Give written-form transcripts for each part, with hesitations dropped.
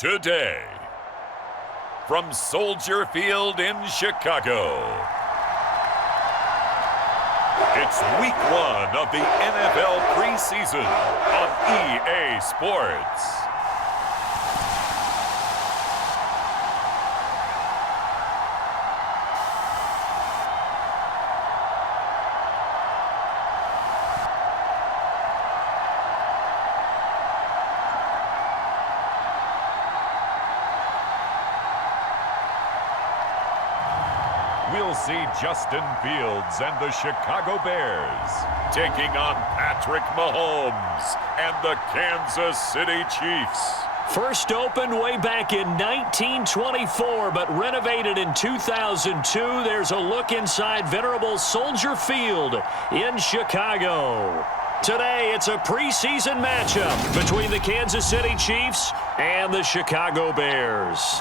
today. From Soldier Field in Chicago, it's week 1 of the NFL preseason on EA Sports. We'll see Justin Fields and the Chicago Bears taking on Patrick Mahomes and the Kansas City Chiefs. First opened way back in 1924, but renovated in 2002. There's a look inside venerable Soldier Field in Chicago. Today, it's a preseason matchup between the Kansas City Chiefs and the Chicago Bears.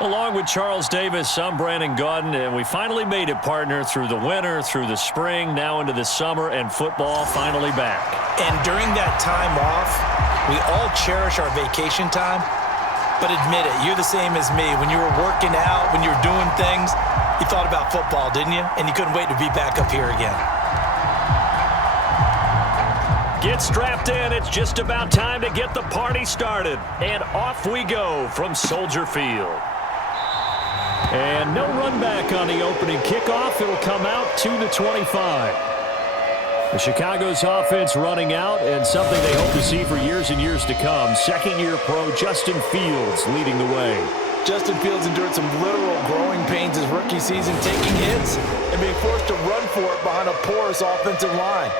Along with Charles Davis, I'm Brandon Gaudin, and we finally made it, partner, through the winter, through the spring, now into the summer, and football finally back. And during that time off, we all cherish our vacation time. But admit it, you're the same as me. When you were working out, when you were doing things, you thought about football, didn't you? And you couldn't wait to be back up here again. Get strapped in. It's just about time to get the party started. And off we go from Soldier Field. And no run back on the opening kickoff. It'll come out to the 25. The Chicago's offense running out, and something they hope to see for years and years to come. Second-year pro Justin Fields leading the way. Justin Fields endured some literal growing pains his rookie season, taking hits and being forced to run for it behind a porous offensive line.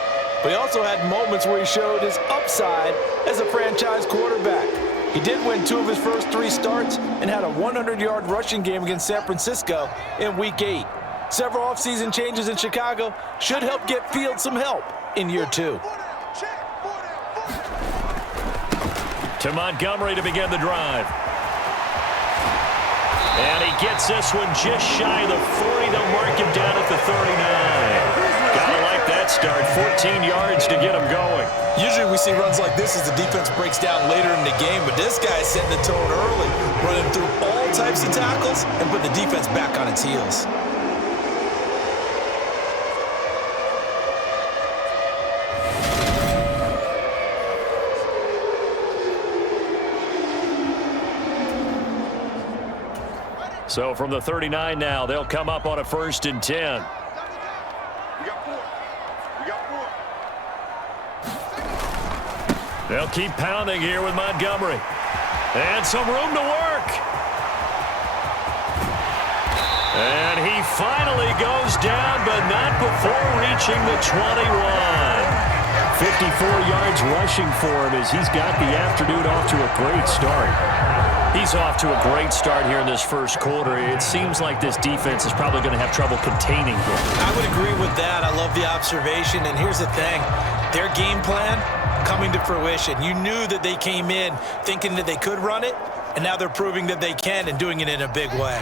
But he also had moments where he showed his upside as a franchise quarterback. He did win 2 of his first 3 starts and had a 100-yard rushing game against San Francisco in Week 8. Several offseason changes in Chicago should help get Fields some help in year 2. To Montgomery to begin the drive. And he gets this one just shy of the 40. They'll mark him down at the 39. Gotta like that start. 14 yards to get him going. Usually we see runs like this as the defense breaks down later in the game, but this guy's setting the tone early, running through all types of tackles and put the defense back on its heels. So from the 39 now, they'll come up on a 1st and 10. They'll keep pounding here with Montgomery. And some room to work. And he finally goes down, but not before reaching the 21. 54 yards rushing for him as he's got the afternoon off to a great start. He's off to a great start here in this first quarter. It seems like this defense is probably going to have trouble containing him. I would agree with that. I love the observation. And here's the thing. Their game plan coming to fruition. You knew that they came in thinking that they could run it, and now they're proving that they can and doing it in a big way.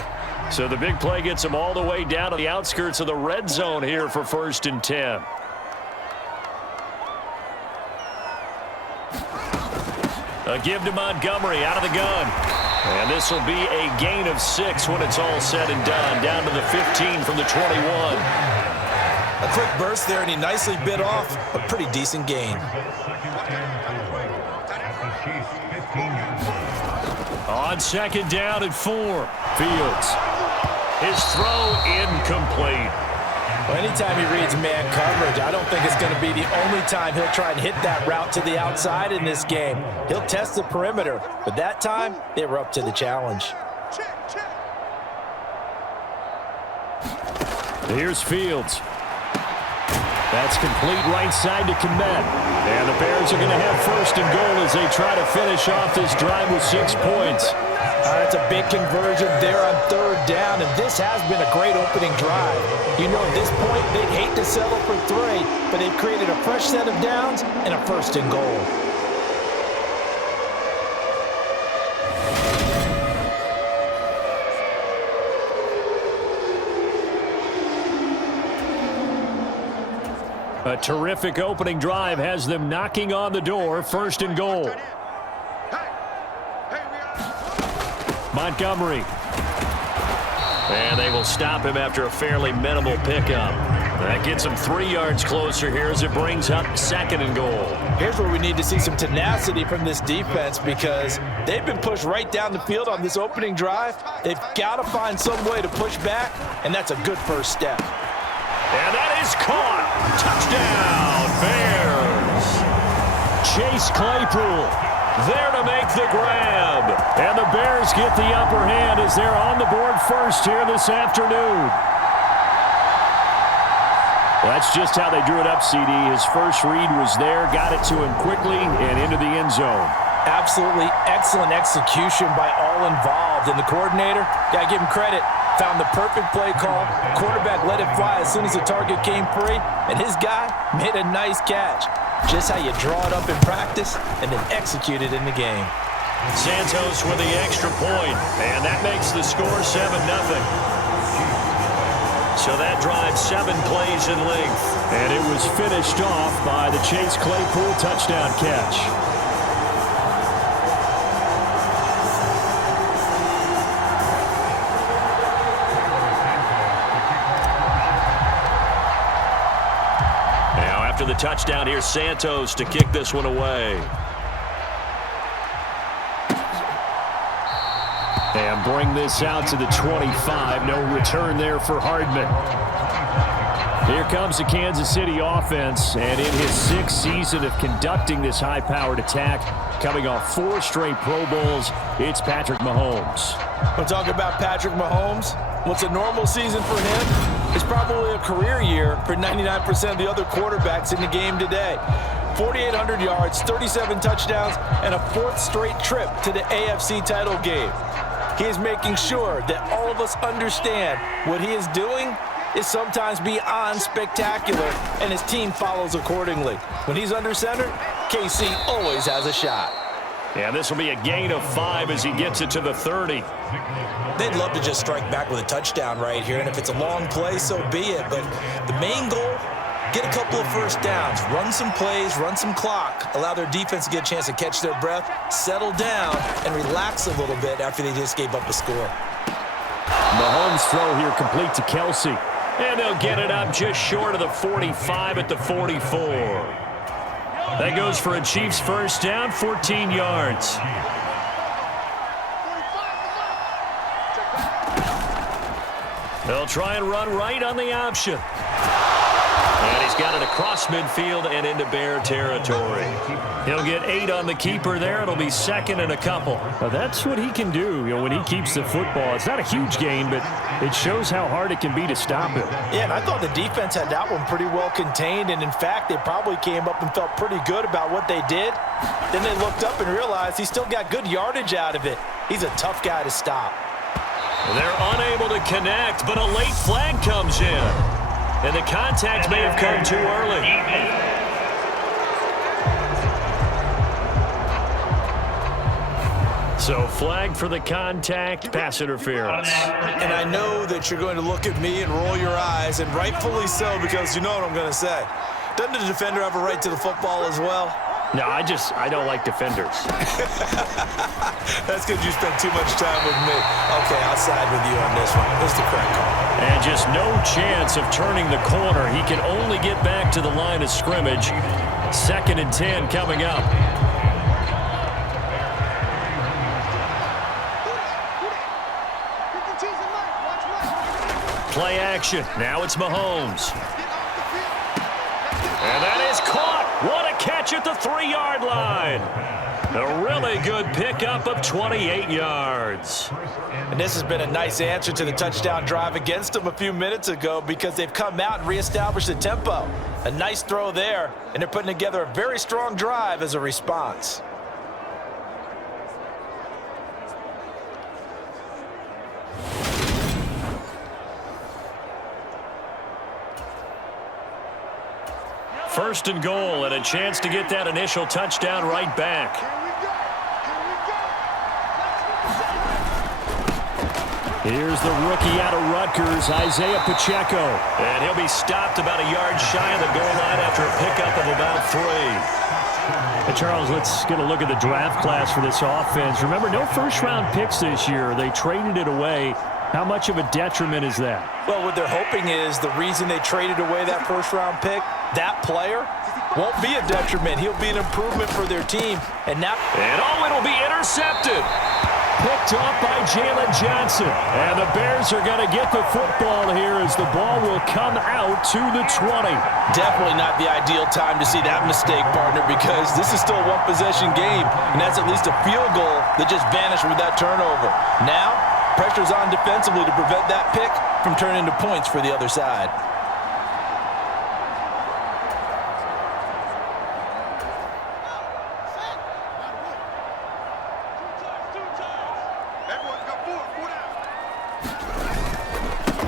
So the big play gets them all the way down to the outskirts of the red zone here for 1st and 10. A give to Montgomery out of the gun. And this will be a gain of 6 when it's all said and done. Down to the 15 from the 21. A quick burst there, and he nicely bit off a pretty decent gain. On 2nd down and 4. Fields. His throw incomplete. Well, anytime he reads man coverage, I don't think it's going to be the only time he'll try and hit that route to the outside in this game. He'll test the perimeter, but that time they were up to the challenge. Here's Fields. That's complete right side to Kmet. And the Bears are going to have 1st and goal as they try to finish off this drive with 6 points. That's a big conversion there on 3rd down, and this has been a great opening drive. You know, at this point, they'd hate to settle for 3, but they've created a fresh set of downs and a 1st and goal. A terrific opening drive has them knocking on the door. First and goal. Montgomery. And they will stop him after a fairly minimal pickup. That gets him 3 yards closer here as it brings up second and goal. Here's where we need to see some tenacity from this defense because they've been pushed right down the field on this opening drive. They've got to find some way to push back, and that's a good first step. And that is caught. Touchdown, Bears. Chase Claypool there to make the grab. And the Bears get the upper hand as they're on the board first here this afternoon. Well, that's just how they drew it up, CD. His first read was there, got it to him quickly, and into the end zone. Absolutely excellent execution by all involved. And the coordinator, got to give him credit, found the perfect play call. Quarterback let it fly as soon as the target came free, and his guy made a nice catch. Just how you draw it up in practice and then execute it in the game. Santos with the extra point, and that makes the score 7-0. So that drives 7 plays in length. And it was finished off by the Chase Claypool touchdown catch. Now after the touchdown, here's Santos to kick this one away. And bring this out to the 25. No return there for Hardman. Here comes the Kansas City offense. And in his 6th season of conducting this high-powered attack, coming off 4 straight Pro Bowls, it's Patrick Mahomes. We'll talk about Patrick Mahomes. What's a normal season for him is probably a career year for 99% of the other quarterbacks in the game today. 4,800 yards, 37 touchdowns, and a 4th straight trip to the AFC title game. He is making sure that all of us understand what he is doing is sometimes beyond spectacular, and his team follows accordingly. When he's under center, KC always has a shot. And this will be a gain of 5 as he gets it to the 30. They'd love to just strike back with a touchdown right here, and if it's a long play, so be it. But the main goal, get a couple of first downs, run some plays, run some clock, allow their defense to get a chance to catch their breath, settle down, and relax a little bit after they just gave up a score. Mahomes' throw here complete to Kelsey. And they'll get it up just short of the 45 at the 44. That goes for a Chiefs first down, 14 yards. They'll try and run right on the option. And he's got it across midfield and into Bear territory. He'll get 8 on the keeper there. It'll be 2nd and a couple. Well, that's what he can do, when he keeps the football. It's not a huge gain, but it shows how hard it can be to stop him. Yeah, and I thought the defense had that one pretty well contained, and in fact, they probably came up and felt pretty good about what they did. Then they looked up and realized he still got good yardage out of it. He's a tough guy to stop. They're unable to connect, but a late flag comes in. And the contact may have come too early. So flag for the contact, pass interference. And I know that you're going to look at me and roll your eyes, and rightfully so, because you know what I'm going to say. Doesn't the defender have a right to the football as well? No, I don't like defenders. That's because you spent too much time with me. Okay, I'll side with you on this one. This is the correct call. And just no chance of turning the corner. He can only get back to the line of scrimmage. 2nd and 10 coming up. Play action. Now it's Mahomes. And that is caught. What a catch at the 3-yard line. A really good pickup of 28 yards. And this has been a nice answer to the touchdown drive against them a few minutes ago because they've come out and reestablished the tempo. A nice throw there, and they're putting together a very strong drive as a response. First and goal, and a chance to get that initial touchdown right back. Here's the rookie out of Rutgers, Isaiah Pacheco. And he'll be stopped about a yard shy of the goal line after a pickup of about 3. Hey, Charles, let's get a look at the draft class for this offense. Remember, no first-round picks this year. They traded it away. How much of a detriment is that? Well, what they're hoping is the reason they traded away that first-round pick, that player won't be a detriment. He'll be an improvement for their team. And it'll be intercepted. Picked off by Jalen Johnson. And the Bears are going to get the football here as the ball will come out to the 20. Definitely not the ideal time to see that mistake, partner, because this is still a one-possession game, and that's at least a field goal that just vanished with that turnover. Now, pressure's on defensively to prevent that pick from turning into points for the other side.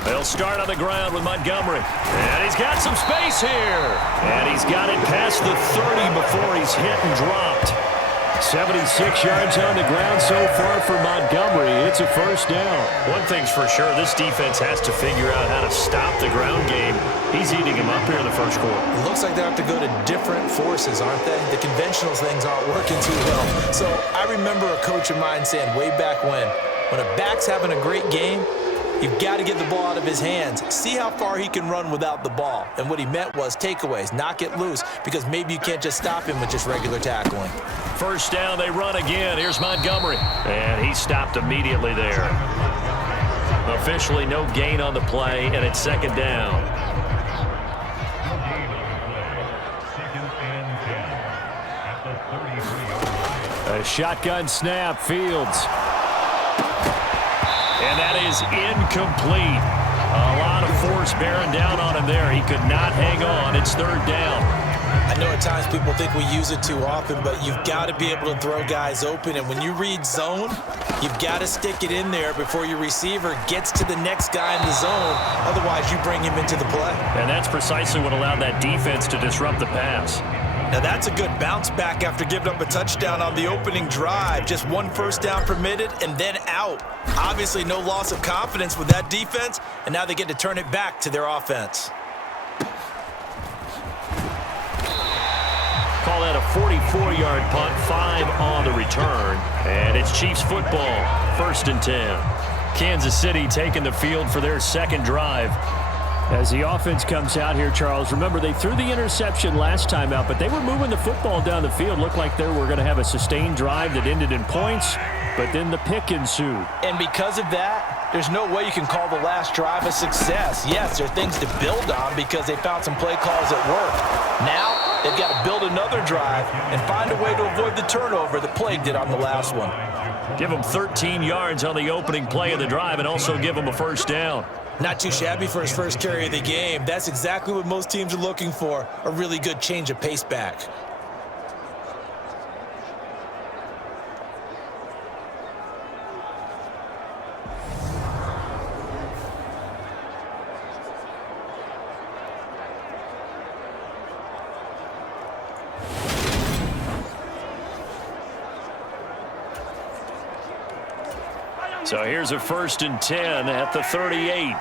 They'll start on the ground with Montgomery. And he's got some space here. And he's got it past the 30 before he's hit and dropped. 76 yards on the ground so far for Montgomery. It's a first down. One thing's for sure, this defense has to figure out how to stop the ground game. He's eating him up here in the first quarter. It looks like they have to go to different forces, aren't they? The conventional things aren't working too well. So I remember a coach of mine saying way back when a back's having a great game, you've got to get the ball out of his hands. See how far he can run without the ball. And what he meant was takeaways, knock it loose, because maybe you can't just stop him with just regular tackling. First down, they run again. Here's Montgomery. And he stopped immediately there. Officially no gain on the play, and it's second down. A shotgun snap, Fields. And that is incomplete. A lot of force bearing down on him there. He could not hang on. It's third down. I know at times people think we use it too often, but you've got to be able to throw guys open. And when you read zone, you've got to stick it in there before your receiver gets to the next guy in the zone. Otherwise, you bring him into the play. And that's precisely what allowed that defense to disrupt the pass. Now that's a good bounce back after giving up a touchdown on the opening drive. Just one first down permitted and then out. Obviously no loss of confidence with that defense, and now they get to turn it back to their offense. Call that a 44-yard punt, 5 on the return. And it's Chiefs football, 1st and 10. Kansas City taking the field for their second drive. As the offense comes out here, Charles, remember they threw the interception last time out, but they were moving the football down the field. Looked like they were going to have a sustained drive that ended in points, but then the pick ensued. And because of that, there's no way you can call the last drive a success. Yes, there are things to build on because they found some play calls that worked. Now, they've got to build another drive and find a way to avoid the turnover that plagued it on the last one. Give them 13 yards on the opening play of the drive and also give them a first down. Not too shabby for his first carry of the game. That's exactly what most teams are looking for, a really good change of pace back. So here's a 1st and 10 at the 38.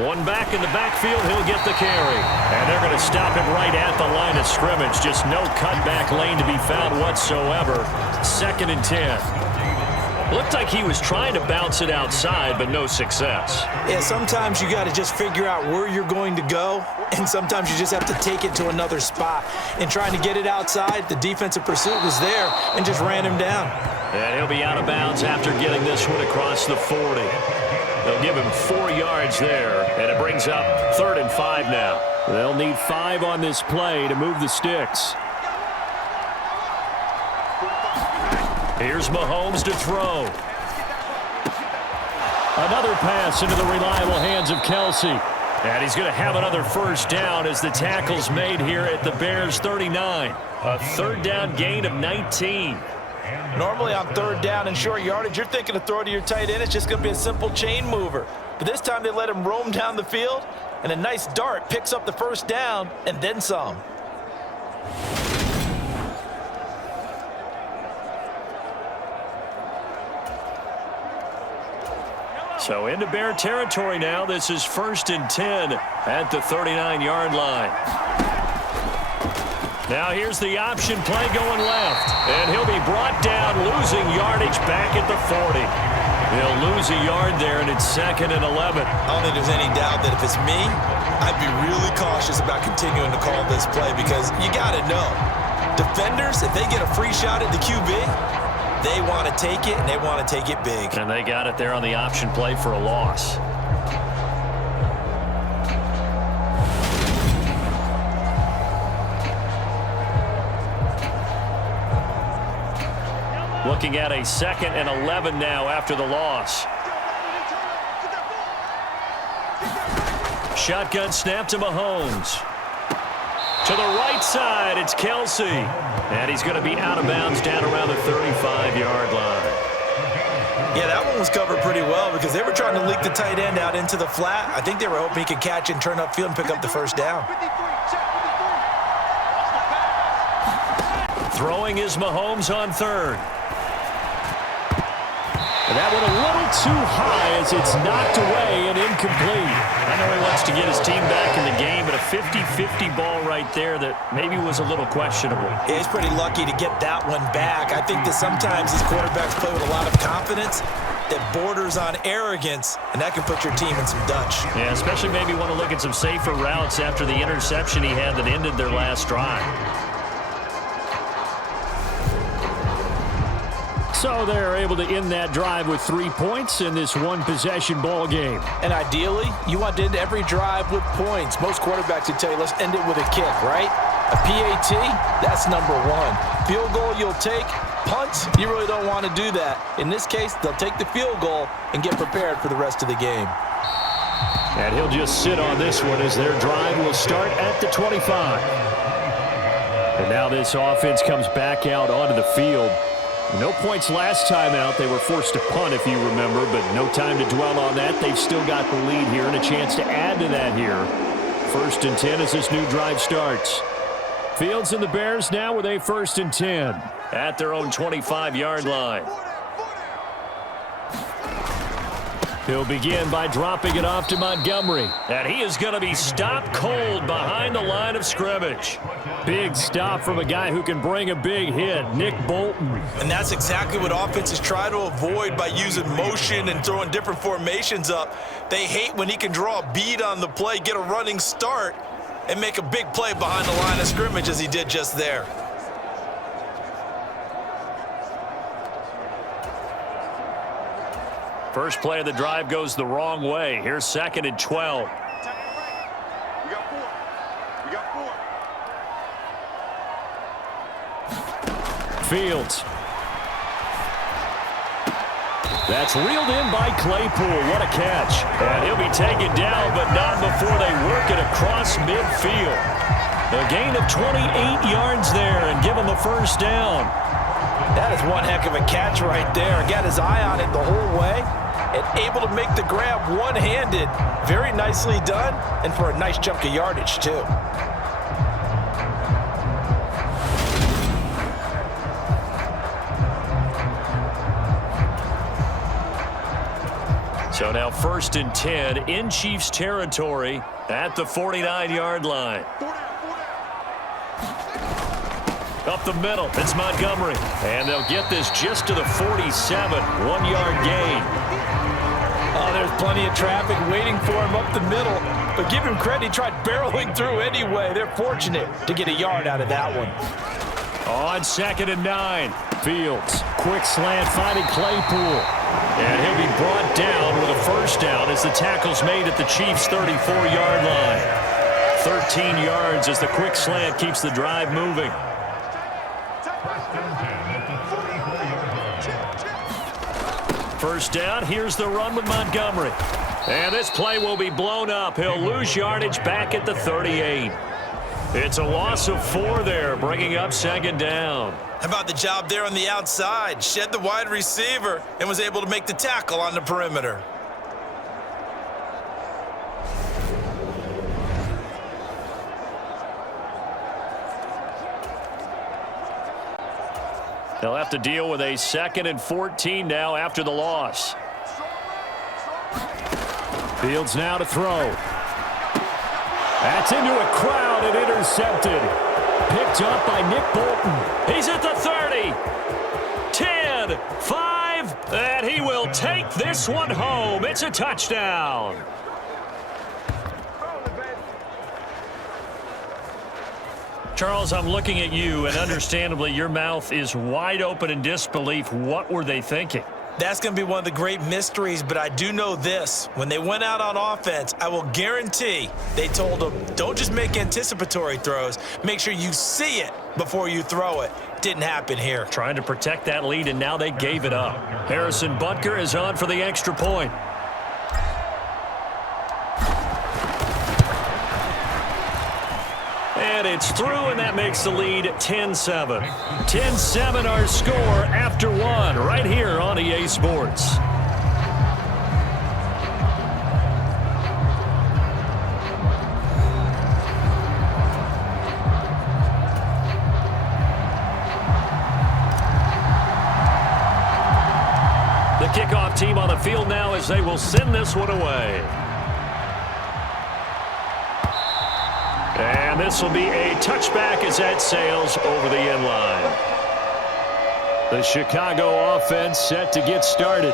One back in the backfield, he'll get the carry. And they're going to stop him right at the line of scrimmage. Just no cutback lane to be found whatsoever. 2nd and 10. Looked like he was trying to bounce it outside, but no success. Yeah, sometimes you got to just figure out where you're going to go, and sometimes you just have to take it to another spot. In trying to get it outside, the defensive pursuit was there and just ran him down. And he'll be out of bounds after getting this one across the 40. They'll give him 4 yards there, and it brings up 3rd and 5 now. They'll need 5 on this play to move the sticks. Here's Mahomes to throw. Another pass into the reliable hands of Kelsey. And he's going to have another first down as the tackle's made here at the Bears 39. A 3rd down gain of 19. Normally on 3rd down and short yardage, you're thinking of throw to your tight end. It's just going to be a simple chain mover. But this time they let him roam down the field, and a nice dart picks up the first down and then some. So into Bear territory now. This is 1st and 10 at the 39-yard line. Now here's the option play going left. And he'll be brought down, losing yardage back at the 40. He'll lose a yard there, and it's 2nd and 11. I don't think there's any doubt that if it's me, I'd be really cautious about continuing to call this play because you got to know, defenders, if they get a free shot at the QB, they want to take it, and they want to take it big. And they got it there on the option play for a loss. Looking at a 2nd and 11 now after the loss. Shotgun snap to Mahomes. To the right side, it's Kelsey. And he's going to be out of bounds down around the 35-yard line. Yeah, that one was covered pretty well because they were trying to leak the tight end out into the flat. I think they were hoping he could catch and turn upfield and pick up the first down. Throwing is Mahomes on 3rd. And that one a little too high as it's knocked away and incomplete. I know he wants to get his team back in the game, but a 50-50 ball right there that maybe was a little questionable. Yeah, he's pretty lucky to get that one back. I think that sometimes these quarterbacks play with a lot of confidence that borders on arrogance, and that can put your team in some Dutch. Yeah, especially maybe want to look at some safer routes after the interception he had that ended their last drive. So they're able to end that drive with 3 points in this one-possession ball game. And ideally, you want to end every drive with points. Most quarterbacks would tell you, let's end it with a kick, right? A PAT, that's number 1. Field goal you'll take. Punts, you really don't want to do that. In this case, they'll take the field goal and get prepared for the rest of the game. And he'll just sit on this one as their drive will start at the 25. And now this offense comes back out onto the field. No points last time out. They were forced to punt, if you remember, but no time to dwell on that. They've still got the lead here and a chance to add to that here. 1st and 10 as this new drive starts. Fields and the Bears now with a 1st and 10 at their own 25-yard line. He'll begin by dropping it off to Montgomery. And he is going to be stopped cold behind the line of scrimmage. Big stop from a guy who can bring a big hit, Nick Bolton. And that's exactly what offenses try to avoid by using motion and throwing different formations up. They hate when he can draw a bead on the play, get a running start, and make a big play behind the line of scrimmage as he did just there. First play of the drive goes the wrong way. Here's 2nd and 12. We got 4. We got 4. Fields. That's reeled in by Claypool. What a catch. And he'll be taken down, but not before they work it across midfield. A gain of 28 yards there and give him a first down. That is one heck of a catch right there. Got his eye on it the whole way and able to make the grab one-handed. Very nicely done, and for a nice chunk of yardage, too. So now 1st and 10 in Chiefs territory at the 49-yard line. Up the middle, it's Montgomery. And they'll get this just to the 47, 1-yard gain. Oh, there's plenty of traffic waiting for him up the middle. But give him credit, he tried barreling through anyway. They're fortunate to get a yard out of that one. On 2nd and 9, Fields. Quick slant finding Claypool. And he'll be brought down with a first down as the tackle's made at the Chiefs' 34-yard line. 13 yards as the quick slant keeps the drive moving. First down, here's the run with Montgomery. And this play will be blown up. He'll lose yardage back at the 38. It's a loss of 4 there, bringing up 2nd down. How about the job there on the outside? Shed the wide receiver and was able to make the tackle on the perimeter. They'll have to deal with a 2nd and 14 now after the loss. Fields now to throw. That's into a crowd and intercepted. Picked up by Nick Bolton. He's at the 30. 10, 5, and he will take this one home. It's a touchdown. Charles, I'm looking at you, and understandably, your mouth is wide open in disbelief. What were they thinking? That's going to be one of the great mysteries, but I do know this. When they went out on offense, I will guarantee they told them, don't just make anticipatory throws. Make sure you see it before you throw it. Didn't happen here. Trying to protect that lead, and now they gave it up. Harrison Butker is on for the extra point. And it's through, and that makes the lead 10-7. 10-7 our score after one right here on EA Sports. The kickoff team on the field now as they will send this one away. And this will be a touchback as that sails over the end line. The Chicago offense set to get started.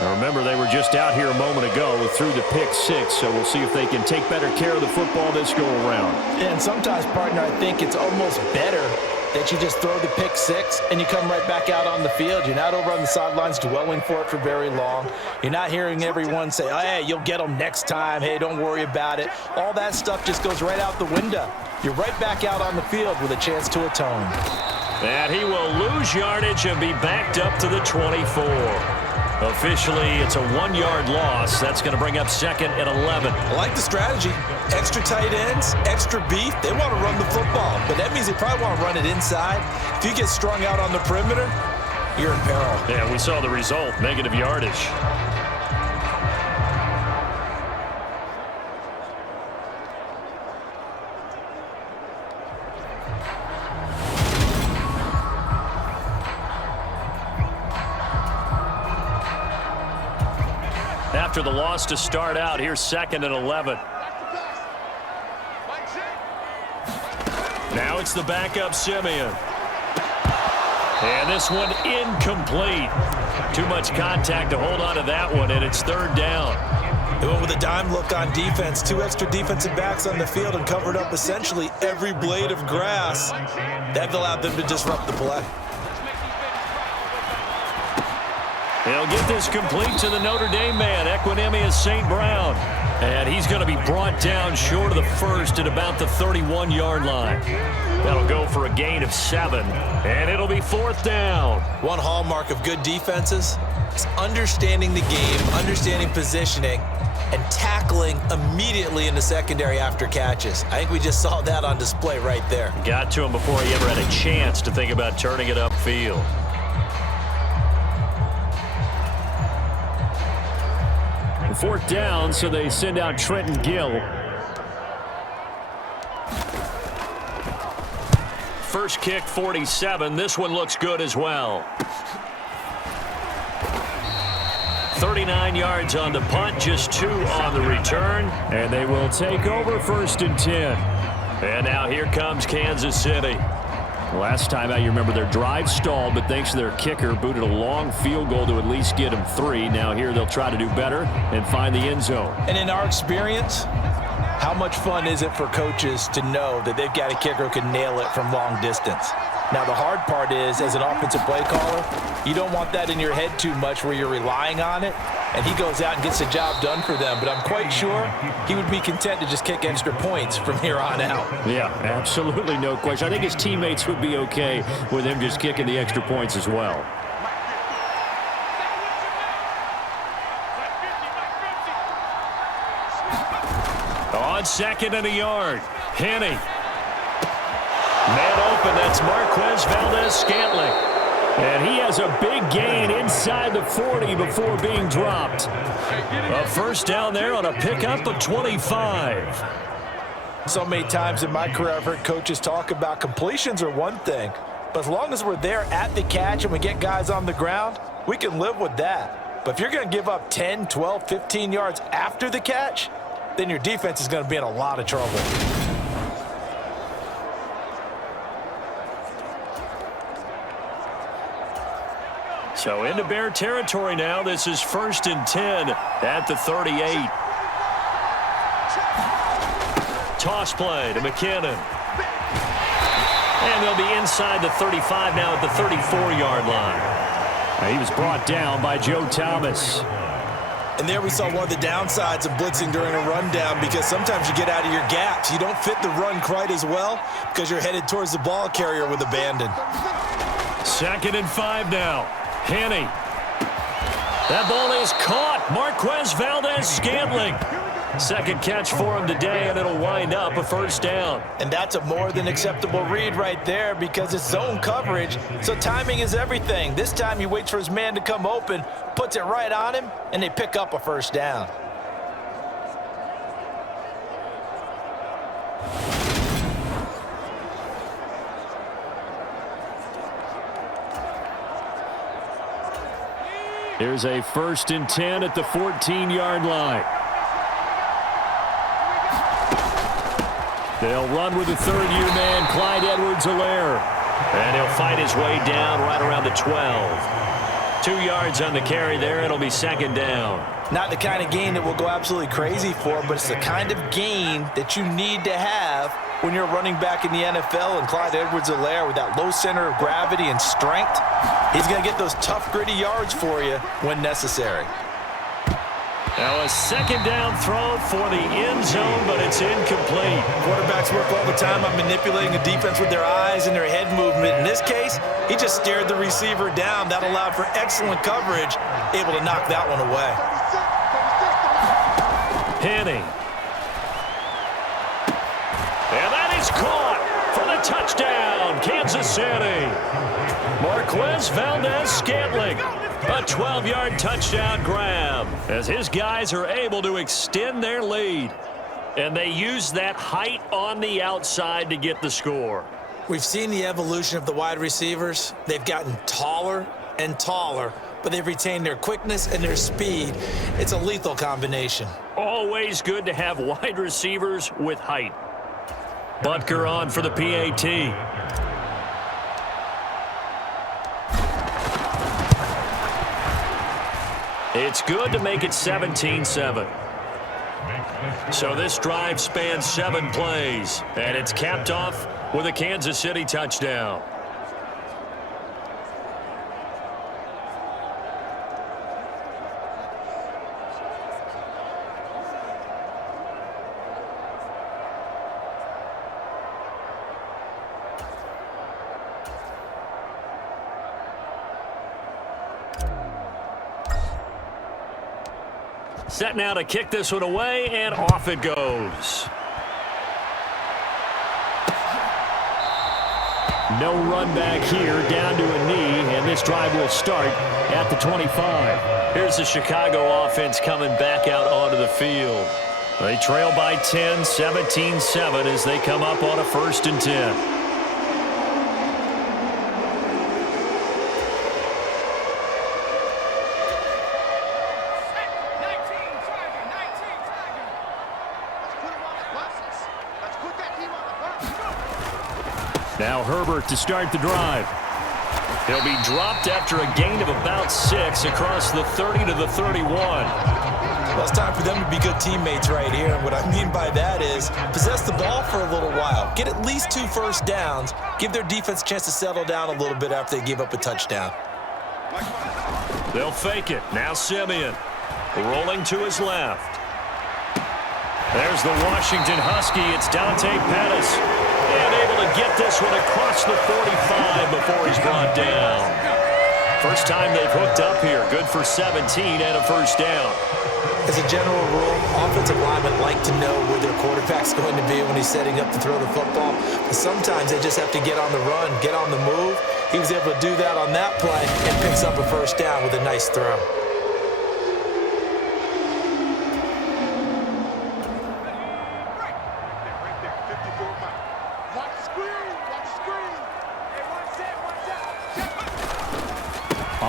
Now remember, they were just out here a moment ago through the pick six, so we'll see if they can take better care of the football this go-around. And sometimes, partner, I think it's almost better that you just throw the pick six and you come right back out on the field. You're not over on the sidelines dwelling for it for very long. You're not hearing everyone say, oh, hey, you'll get them next time. Hey, don't worry about it. All that stuff just goes right out the window. You're right back out on the field with a chance to atone. And he will lose yardage and be backed up to the 24. Officially, it's a 1-yard loss. That's going to bring up second and 11. I like the strategy. Extra tight ends, extra beef. They want to run the football, but that means they probably want to run it inside. If you get strung out on the perimeter, you're in peril. Yeah, we saw the result, negative yardage. After the loss to start out, here's second and 11. Now it's the backup Simeon. And this one incomplete. Too much contact to hold on to that one, and it's third down. They went with a dime look on defense. 2 extra defensive backs on the field and covered up essentially every blade of grass. That allowed them to disrupt the play. They'll get this complete to the Notre Dame man, Equinemius St. Brown. And he's going to be brought down short of the first at about the 31-yard line. That'll go for a gain of 7, and it'll be fourth down. One hallmark of good defenses is understanding the game, understanding positioning, and tackling immediately in the secondary after catches. I think we just saw that on display right there. Got to him before he ever had a chance to think about turning it upfield. Fourth down, so they send out Trenton Gill. First kick, 47. This one looks good as well. 39 yards on the punt, just 2 on the return. And they will take over first and 10. And now here comes Kansas City. Last time out, you remember their drive stalled, but thanks to their kicker, booted a long field goal to at least get them 3. Now here they'll try to do better and find the end zone. And in our experience, how much fun is it for coaches to know that they've got a kicker who can nail it from long distance? Now, the hard part is, as an offensive play caller, you don't want that in your head too much where you're relying on it, and he goes out and gets the job done for them. But I'm quite sure he would be content to just kick extra points from here on out. Yeah, absolutely no question. I think his teammates would be okay with him just kicking the extra points as well. On second and a yard, Henney. Man open, that's Marquez Valdez-Scantling. And he has a big gain inside the 40 before being dropped. A first down there on a pickup of 25. So many times in my career I've heard coaches talk about completions are one thing, but as long as we're there at the catch and we get guys on the ground, we can live with that. But if you're going to give up 10, 12, 15 yards after the catch, then your defense is going to be in a lot of trouble. So into Bear territory now. This is 1st and 10 at the 38. Toss play to McKinnon. And they'll be inside the 35 now at the 34-yard line. He was brought down by Joe Thomas. And there we saw one of the downsides of blitzing during a rundown, because sometimes you get out of your gaps. You don't fit the run quite as well because you're headed towards the ball carrier with abandon. 2nd and 5 now. Hanney. That ball is caught. Marquez Valdez-Scantling. Second catch for him today, and it'll wind up a 1st down. And that's a more than acceptable read right there, because it's zone coverage, so timing is everything. This time he waits for his man to come open, puts it right on him, and they pick up a 1st down. Here's a 1st and 10 at the 14-yard line. They'll run with the 3rd-year man, Clyde Edwards-Helaire. And he'll fight his way down right around the 12. 2 yards on the carry there. It'll be 2nd down. Not the kind of gain that we'll go absolutely crazy for, but it's the kind of gain that you need to have when you're running back in the NFL. And Clyde Edwards-Helaire, with that low center of gravity and strength, he's going to get those tough, gritty yards for you when necessary. Now a 2nd down throw for the end zone, but it's incomplete. Quarterbacks work all the time on manipulating the defense with their eyes and their head movement. In this case, he just stared the receiver down. That allowed for excellent coverage, able to knock that one away. Hanney. And that is caught for the touchdown, Kansas City. Marquez Valdez-Scantling. A 12-yard touchdown grab as his guys are able to extend their lead. And they use that height on the outside to get the score. We've seen the evolution of the wide receivers. They've gotten taller and taller, but they've retained their quickness and their speed. It's a lethal combination. Always good to have wide receivers with height. Butker on for the PAT. It's good to make it 17-7. So this drive spans 7 plays, and it's capped off with a Kansas City touchdown. Set now to kick this one away, and off it goes. No run back here, down to a knee, and this drive will start at the 25. Here's the Chicago offense coming back out onto the field. They trail by 10, 17-7 as they come up on a 1st and 10. Now Herbert to start the drive. He'll be dropped after a gain of about 6 across the 30 to the 31. Well, it's time for them to be good teammates right here. And what I mean by that is possess the ball for a little while. Get at least 2 first downs. Give their defense a chance to settle down a little bit after they give up a touchdown. They'll fake it. Now Simeon rolling to his left. There's the Washington Husky. It's Dante Pettis. And able to get this one across the 45 before he's brought down. First time they've hooked up here. Good for 17 and a 1st down. As a general rule, offensive linemen like to know where their quarterback's going to be when he's setting up to throw the football. But sometimes they just have to get on the run, get on the move. He was able to do that on that play and picks up a 1st down with a nice throw.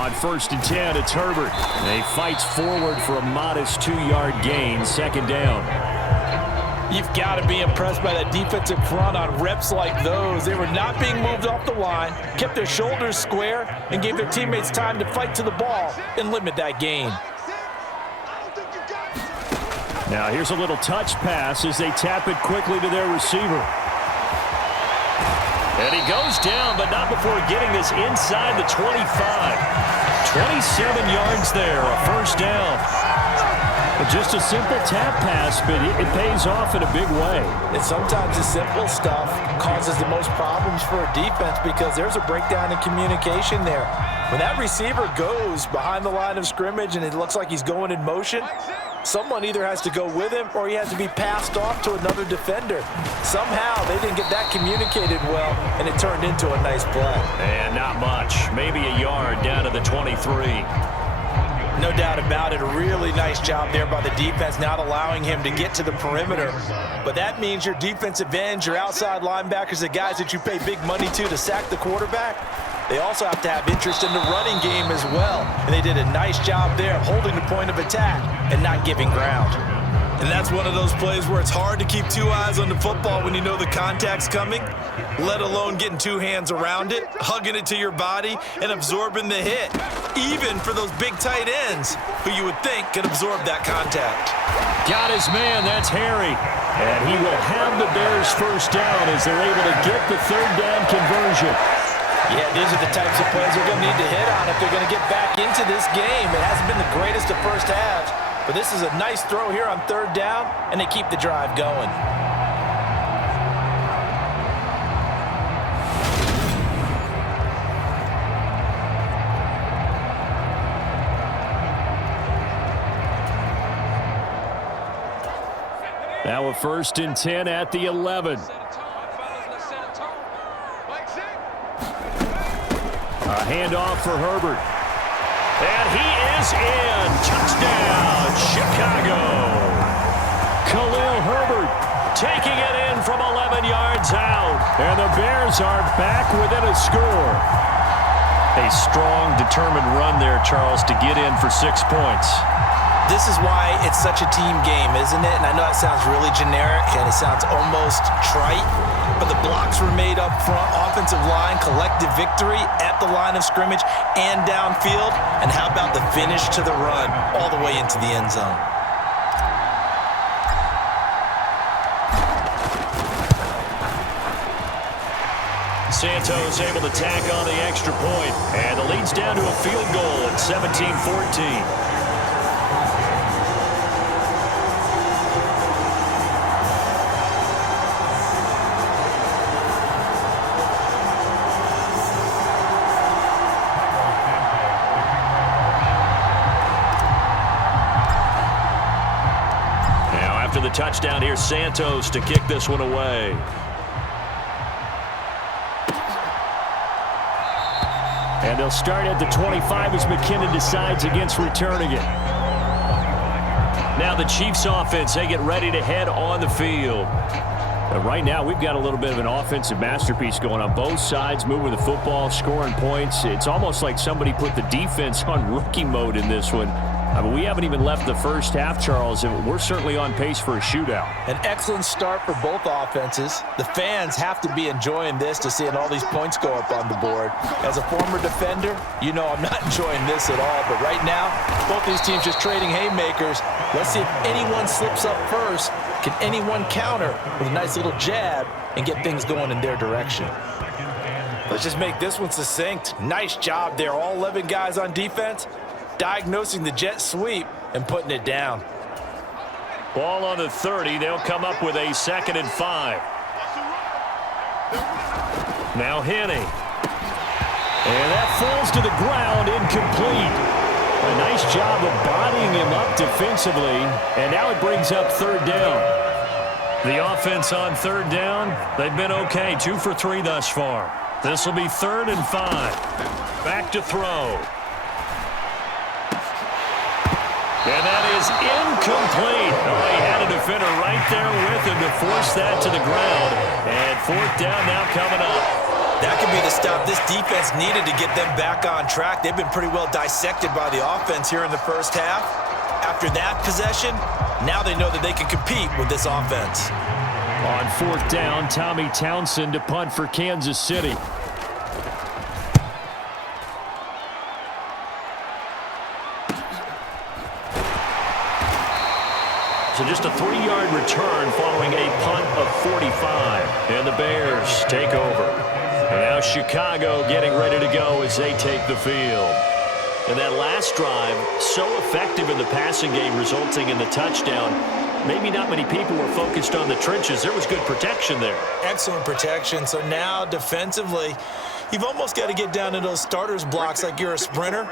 On 1st and 10, it's Herbert. And he fights forward for a modest 2-yard gain, 2nd down. You've got to be impressed by that defensive front on reps like those. They were not being moved off the line, kept their shoulders square, and gave their teammates time to fight to the ball and limit that gain. Now here's a little touch pass as they tap it quickly to their receiver. And he goes down, but not before getting this inside the 25. 27 yards there, a 1st down. Just a simple tap pass, but it pays off in a big way. And sometimes the simple stuff causes the most problems for a defense because there's a breakdown in communication there. When that receiver goes behind the line of scrimmage and it looks like he's going in motion, someone either has to go with him or he has to be passed off to another defender. Somehow they didn't get that communicated well, and it turned into a nice play. And not much. Maybe a yard down to the 23. No doubt about it. A really nice job there by the defense, not allowing him to get to the perimeter. But that means your defensive ends, your outside linebackers, the guys that you pay big money to sack the quarterback, they also have to have interest in the running game as well. And they did a nice job there holding the point of attack and not giving ground. And that's one of those plays where it's hard to keep 2 eyes on the football when you know the contact's coming, let alone getting 2 hands around it, hugging it to your body, and absorbing the hit, even for those big tight ends who you would think could absorb that contact. Got his man, that's Harry. And he will have the Bears 1st down as they're able to get the 3rd down conversion. Yeah, these are the types of plays they're going to need to hit on if they're going to get back into this game. It hasn't been the greatest of first halves, but this is a nice throw here on 3rd down, and they keep the drive going. Now a 1st and 10 at the 11. A handoff for Herbert. And he is in. Touchdown, Chicago. Khalil Herbert taking it in from 11 yards out. And the Bears are back within a score. A strong, determined run there, Charles, to get in for 6 points. This is why it's such a team game, isn't it? And I know it sounds really generic and it sounds almost trite, but the blocks were made up front, offensive line, collective victory at the line of scrimmage and downfield. And how about the finish to the run all the way into the end zone? Santos able to tack on the extra point, and the lead's down to a field goal at 17-14. The touchdown here, Santos to kick this one away. And they'll start at the 25 as McKinnon decides against returning it. Now the Chiefs offense, they get ready to head on the field. Right now, we've got a little bit of an offensive masterpiece going on both sides, moving the football, scoring points. It's almost like somebody put the defense on rookie mode in this one. I mean, we haven't even left the first half, Charles, and we're certainly on pace for a shootout. An excellent start for both offenses. The fans have to be enjoying this to seeing all these points go up on the board. As a former defender, you know I'm not enjoying this at all, but right now, both these teams just trading haymakers. Let's see if anyone slips up first. Can anyone counter with a nice little jab and get things going in their direction? Let's just make this one succinct. Nice job there, all 11 guys on defense, diagnosing the jet sweep and putting it down. Ball on the 30. They'll come up with a 2nd and 5. Now Henney. And that falls to the ground, incomplete. A nice job of bodying him up defensively. And now it brings up 3rd down. The offense on 3rd down, they've been okay. 2 for 3 thus far. This will be 3rd and 5. Back to throw. And that is incomplete. Oh, he had a defender right there with him to force that to the ground. And 4th down now coming up. That could be the stop this defense needed to get them back on track. They've been pretty well dissected by the offense here in the first half. After that possession, now they know that they can compete with this offense. On fourth down, Tommy Townsend to punt for Kansas City. So just a 3-yard return following a punt of 45. And the Bears take over. And now Chicago getting ready to go as they take the field. And that last drive, so effective in the passing game, resulting in the touchdown. Maybe not many people were focused on the trenches. There was good protection there. Excellent protection. So now defensively, you've almost got to get down to those starters blocks like you're a sprinter.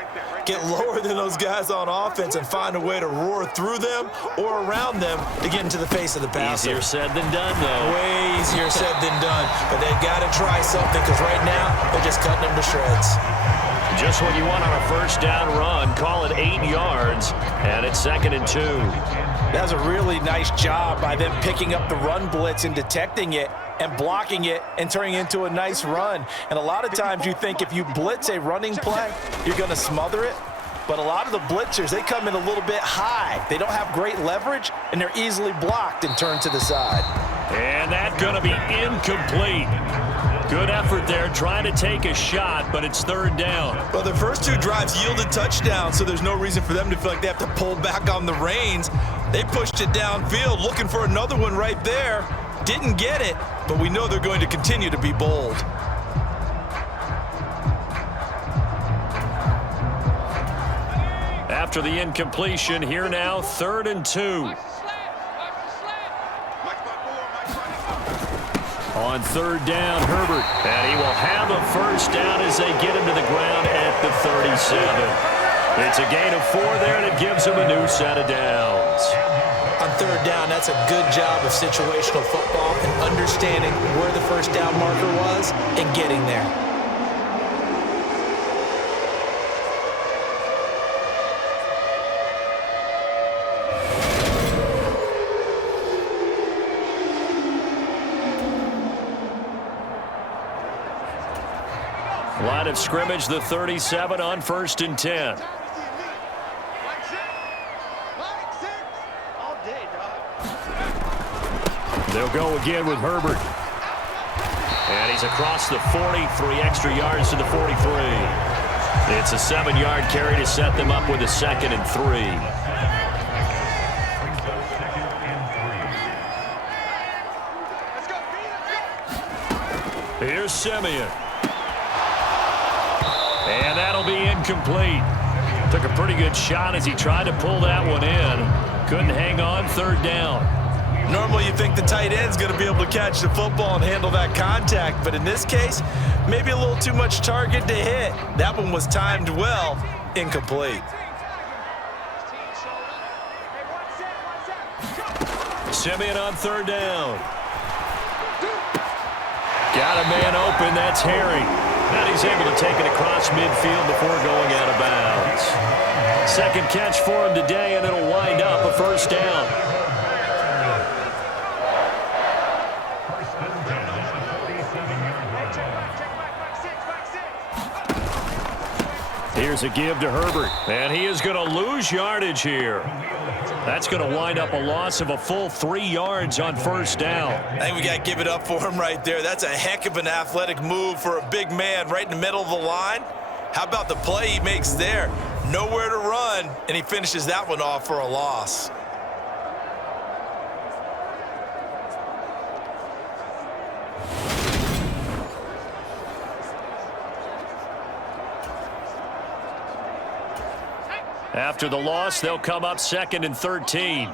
Get lower than those guys on offense and find a way to roar through them or around them to get into the face of the passer. Easier said than done, though. Way easier said than done. But they've got to try something because right now they're just cutting them to shreds. Just what you want on a first down run. Call it 8 yards, and it's 2nd and 2. That was a really nice job by them picking up the run blitz and detecting it and blocking it and turning it into a nice run. And a lot of times you think if you blitz a running play, you're going to smother it. But a lot of the blitzers, they come in a little bit high. They don't have great leverage, and they're easily blocked and turned to the side. And that's going to be incomplete. Good effort there, trying to take a shot, but it's 3rd down. Well, their first 2 drives yielded touchdowns, so there's no reason for them to feel like they have to pull back on the reins. They pushed it downfield, looking for another one right there. Didn't get it, but we know they're going to continue to be bold. After the incompletion, here now, 3rd and 2. On 3rd down, Herbert. And he will have a first down as they get him to the ground at the 37. It's a gain of 4 there, and it gives him a new set of downs. On 3rd down, that's a good job of situational football and understanding where the first down marker was and getting there. Line of scrimmage, the 37 on 1st and 10. They'll go again with Herbert. And he's across the 40, 3 extra yards to the 43. It's a 7-yard carry to set them up with a 2nd and 3. Here's Simeon. And that'll be incomplete. Took a pretty good shot as he tried to pull that one in. Couldn't hang on, 3rd down. Normally you think the tight end's going to be able to catch the football and handle that contact, but in this case, maybe a little too much target to hit. That one was timed well, incomplete. Simeon on 3rd down. Got a man open, that's Harry. And he's able to take it across midfield before going out of bounds. 2nd catch for him today, and it'll wind up a first down. Here's a give to Herbert, and he is going to lose yardage here. That's going to wind up a loss of a full 3 yards on first down. I think we got to give it up for him right there. That's a heck of an athletic move for a big man right in the middle of the line. How about the play he makes there? Nowhere to run, and he finishes that one off for a loss. After the loss, they'll come up 2nd and 13.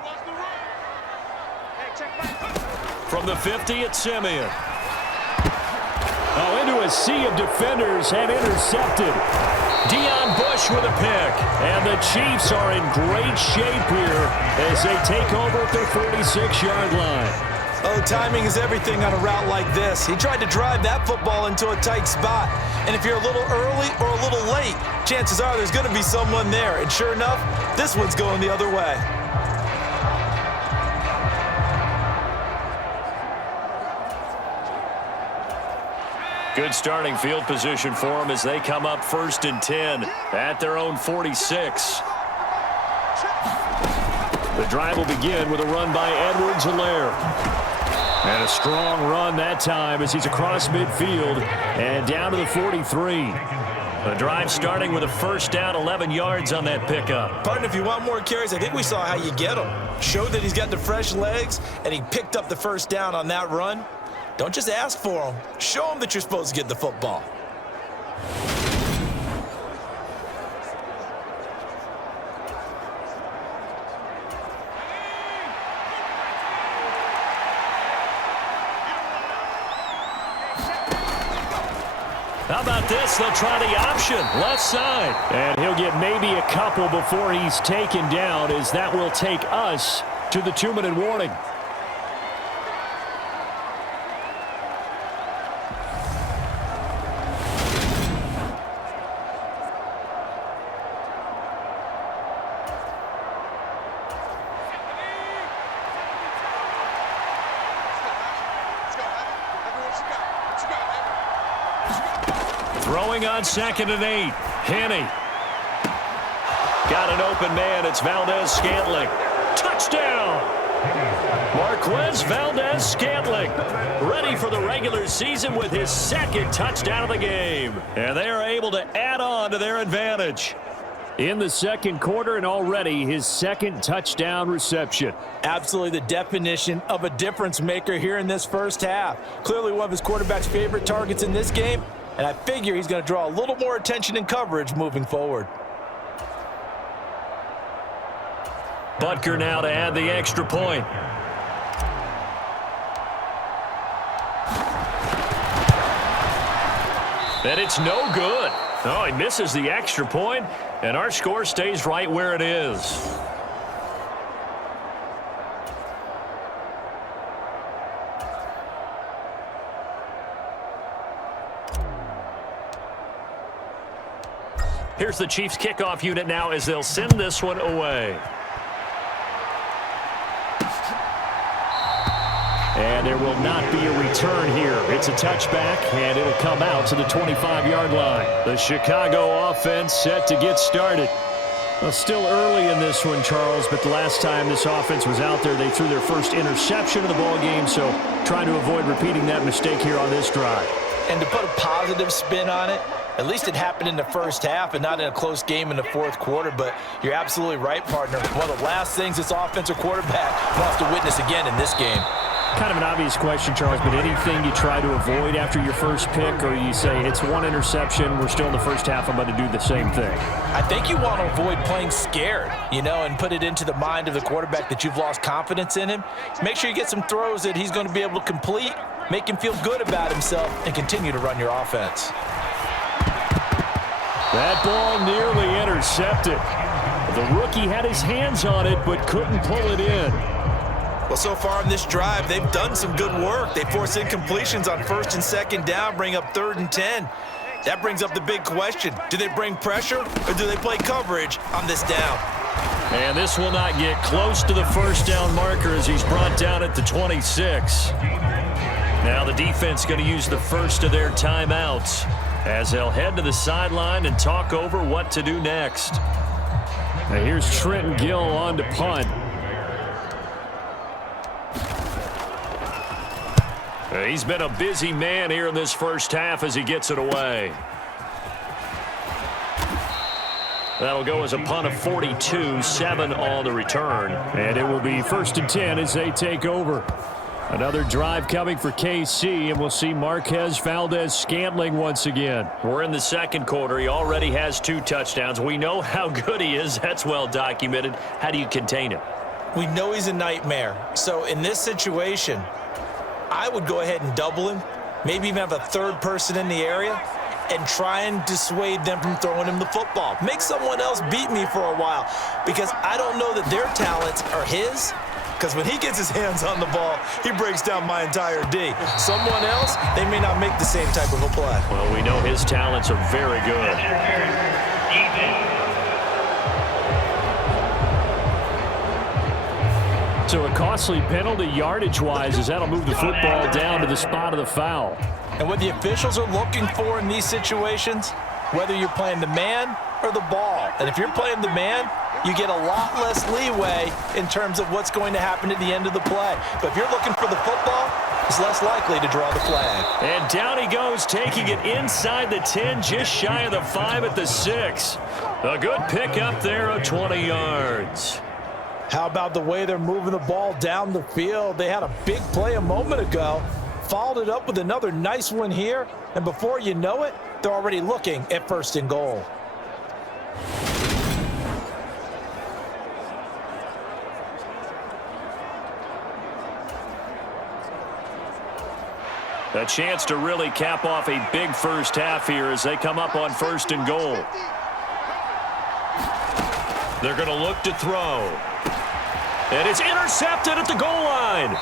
From the 50, it's Simeon. Oh, into a sea of defenders and intercepted. Deion Bush with a pick. And the Chiefs are in great shape here as they take over at their 46-yard line. Oh, timing is everything on a route like this. He tried to drive that football into a tight spot. And if you're a little early or a little late, chances are there's going to be someone there. And sure enough, this one's going the other way. Good starting field position for them as they come up 1st and 10 at their own 46. The drive will begin with a run by Edwards-Helaire. And a strong run that time as he's across midfield and down to the 43. The drive starting with a first down, 11 yards on that pickup. Partner, if you want more carries, I think we saw how you get them. Showed that he's got the fresh legs, and he picked up the first down on that run. Don't just ask for him. Show him that you're supposed to get the football. How about this? They'll try the option, left side. And he'll get maybe a couple before he's taken down, as that will take us to the 2-minute warning. Throwing on 2nd and 8. Henne. Got an open man. It's Valdez-Scantling. Touchdown! Marquez Valdez-Scantling ready for the regular season with his 2nd touchdown of the game. And they are able to add on to their advantage. In the 2nd quarter, and already his 2nd touchdown reception. Absolutely the definition of a difference maker here in this first half. Clearly one of his quarterback's favorite targets in this game. And I figure he's going to draw a little more attention and coverage moving forward. Butker now to add the extra point. And it's no good. Oh, he misses the extra point, and our score stays right where it is. Here's the Chiefs kickoff unit now as they'll send this one away. And there will not be a return here. It's a touchback, and it'll come out to the 25-yard line. The Chicago offense set to get started. Well, still early in this one, Charles, but the last time this offense was out there, they threw their first interception of the ball game, so trying to avoid repeating that mistake here on this drive. And to put a positive spin on it, at least it happened in the first half and not in a close game in the 4th quarter, but you're absolutely right, partner. One of the last things this offensive quarterback wants to witness again in this game. Kind of an obvious question, Charles, but anything you try to avoid after your first pick, or you say it's one interception, we're still in the first half, I'm going to do the same thing? I think you want to avoid playing scared, and put it into the mind of the quarterback that you've lost confidence in him. Make sure you get some throws that he's going to be able to complete, make him feel good about himself, and continue to run your offense. That ball nearly intercepted. The rookie had his hands on it, but couldn't pull it in. Well, so far in this drive, they've done some good work. They force incompletions on 1st and 2nd down, bring up 3rd and 10. That brings up the big question. Do they bring pressure, or do they play coverage on this down? And this will not get close to the first down marker as he's brought down at the 26. Now the defense going to use the first of their timeouts as they'll head to the sideline and talk over what to do next. Now here's Trenton Gill on to punt. He's been a busy man here in this first half as he gets it away. That'll go as a punt of 42, 7 on the return. And it will be 1st and 10 as they take over. Another drive coming for KC, and we'll see Marquez Valdez-Scantling once again. We're in the 2nd quarter. He already has 2 touchdowns. We know how good he is. That's well documented. How do you contain him? We know he's a nightmare. So in this situation, I would go ahead and double him, maybe even have a 3rd person in the area, and try and dissuade them from throwing him the football. Make someone else beat me for a while, because I don't know that their talents are his, because when he gets his hands on the ball, he breaks down my entire D. Someone else, they may not make the same type of a play. Well, we know his talents are very good. So a costly penalty yardage-wise as that'll move the football down to the spot of the foul. And what the officials are looking for in these situations, whether you're playing the man or the ball. And if you're playing the man, you get a lot less leeway in terms of what's going to happen at the end of the play. But if you're looking for the football, it's less likely to draw the flag. And down he goes, taking it inside the 10, just shy of the 5 at the 6. A good pickup there of 20 yards. How about the way they're moving the ball down the field? They had a big play a moment ago, followed it up with another nice one here, and before you know it, they're already looking at 1st and goal. A chance to really cap off a big first half here as they come up on 1st and goal. They're going to look to throw. And it's intercepted at the goal line.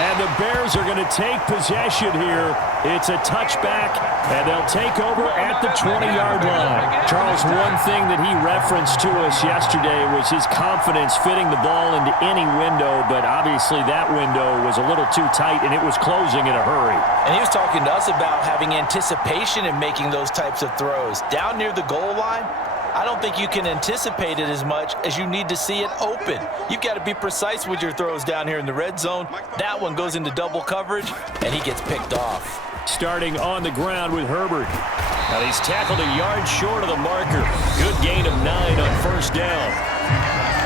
And the Bears are going to take possession here. It's a touchback, and they'll take over at the 20-yard line. Charles, one thing that he referenced to us yesterday was his confidence fitting the ball into any window, but obviously that window was a little too tight, and it was closing in a hurry. And he was talking to us about having anticipation in making those types of throws. Down near the goal line, I don't think you can anticipate it as much as you need to see it open. You've got to be precise with your throws down here in the red zone. That one goes into double coverage, and he gets picked off. Starting on the ground with Herbert. Now he's tackled a yard short of the marker. Good gain of 9 on 1st down.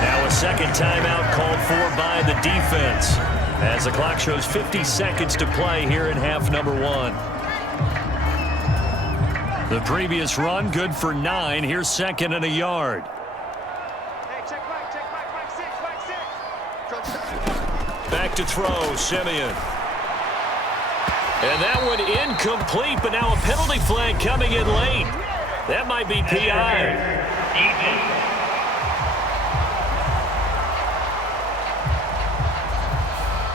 Now a second timeout called for by the defense as the clock shows 50 seconds to play here in half number 1. The previous run, good for 9. Here's 2nd and a yard. Hey, check back, 6. Back to throw, Simeon. And that one incomplete, but now a penalty flag coming in late. That might be PI.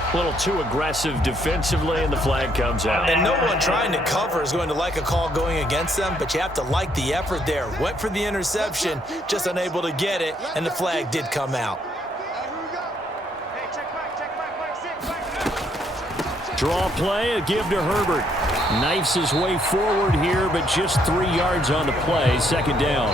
A little too aggressive defensively, and the flag comes out. And no one trying to cover is going to like a call going against them, but you have to like the effort there. Went for the interception, just unable to get it, and the flag did come out. Draw play, a give to Herbert. Knifes his way forward here, but just 3 yards on the play, 2nd down.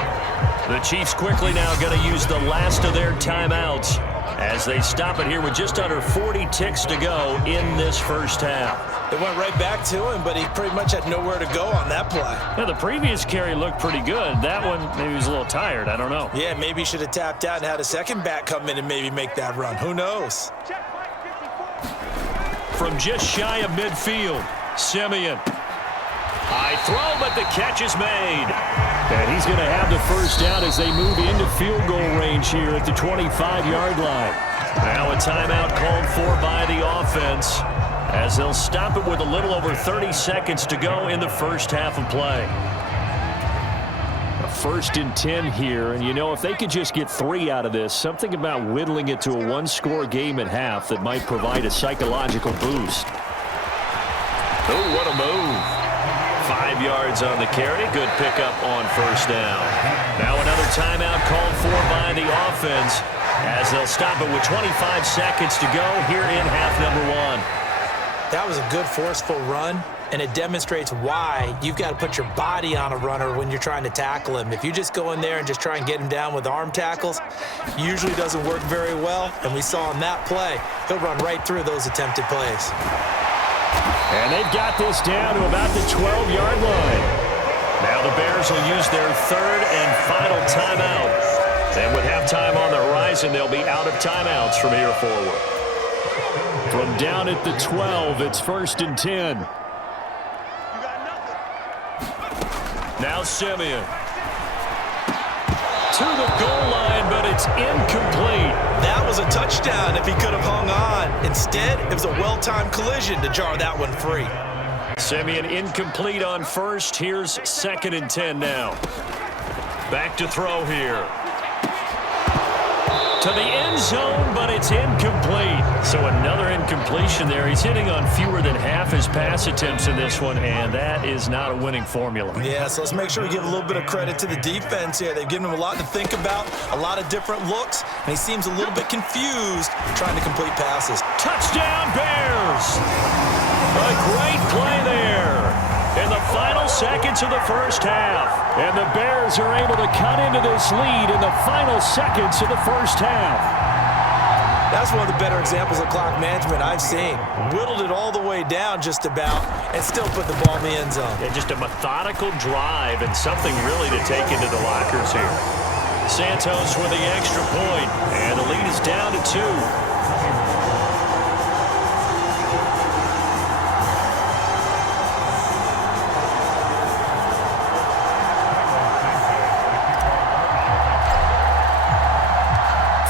The Chiefs quickly now going to use the last of their timeouts as they stop it here with just under 40 ticks to go in this first half. They went right back to him, but he pretty much had nowhere to go on that play. Yeah, the previous carry looked pretty good. That one, maybe he was a little tired. I don't know. Yeah, maybe he should have tapped out and had a second back come in and maybe make that run. Who knows? From just shy of midfield, Simeon. High throw, but the catch is made. And he's going to have the first down as they move into field goal range here at the 25-yard line. Now a timeout called for by the offense as they'll stop it with a little over 30 seconds to go in the first half of play. A 1st and 10 here, and you know, if they could just get 3 out of this, something about whittling it to a 1-score game at half that might provide a psychological boost. Oh, what a move. 5 yards on the carry. Good pickup on 1st down. Now another timeout called for by the offense as they'll stop it with 25 seconds to go here in half number 1. That was a good forceful run, and it demonstrates why you've got to put your body on a runner when you're trying to tackle him. If you just go in there and just try and get him down with arm tackles, usually doesn't work very well, and we saw in that play, he'll run right through those attempted plays. And they've got this down to about the 12-yard line. Now the Bears will use their 3rd and final timeout. And with halftime on the horizon, they'll be out of timeouts from here forward. From down at the 12, it's 1st and 10. Now Simeon. To the goal line, but it's incomplete. That was a touchdown if he could have hung on. Instead, it was a well-timed collision to jar that one free. Simeon incomplete on 1st. Here's 2nd and 10 now. Back to throw here. To the end zone, but it's incomplete. So another incompletion there. He's hitting on fewer than half his pass attempts in this one, and that is not a winning formula. Yeah, so let's make sure we give a little bit of credit to the defense here. They've given him a lot to think about, a lot of different looks, and he seems a little bit confused trying to complete passes. Touchdown, Bears! A great play there in the final seconds of the first half. And the Bears are able to cut into this lead in the final seconds of the first half. That's one of the better examples of clock management I've seen. Whittled it all the way down just about and still put the ball in the end zone. Yeah, just a methodical drive and something really to take into the lockers here. Santos with the extra point, and the lead is down to 2.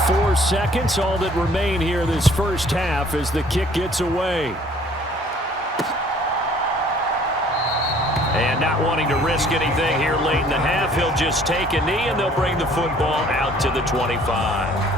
4 seconds, all that remain here this first half as the kick gets away. And not wanting to risk anything here late in the half, he'll just take a knee and they'll bring the football out to the 25.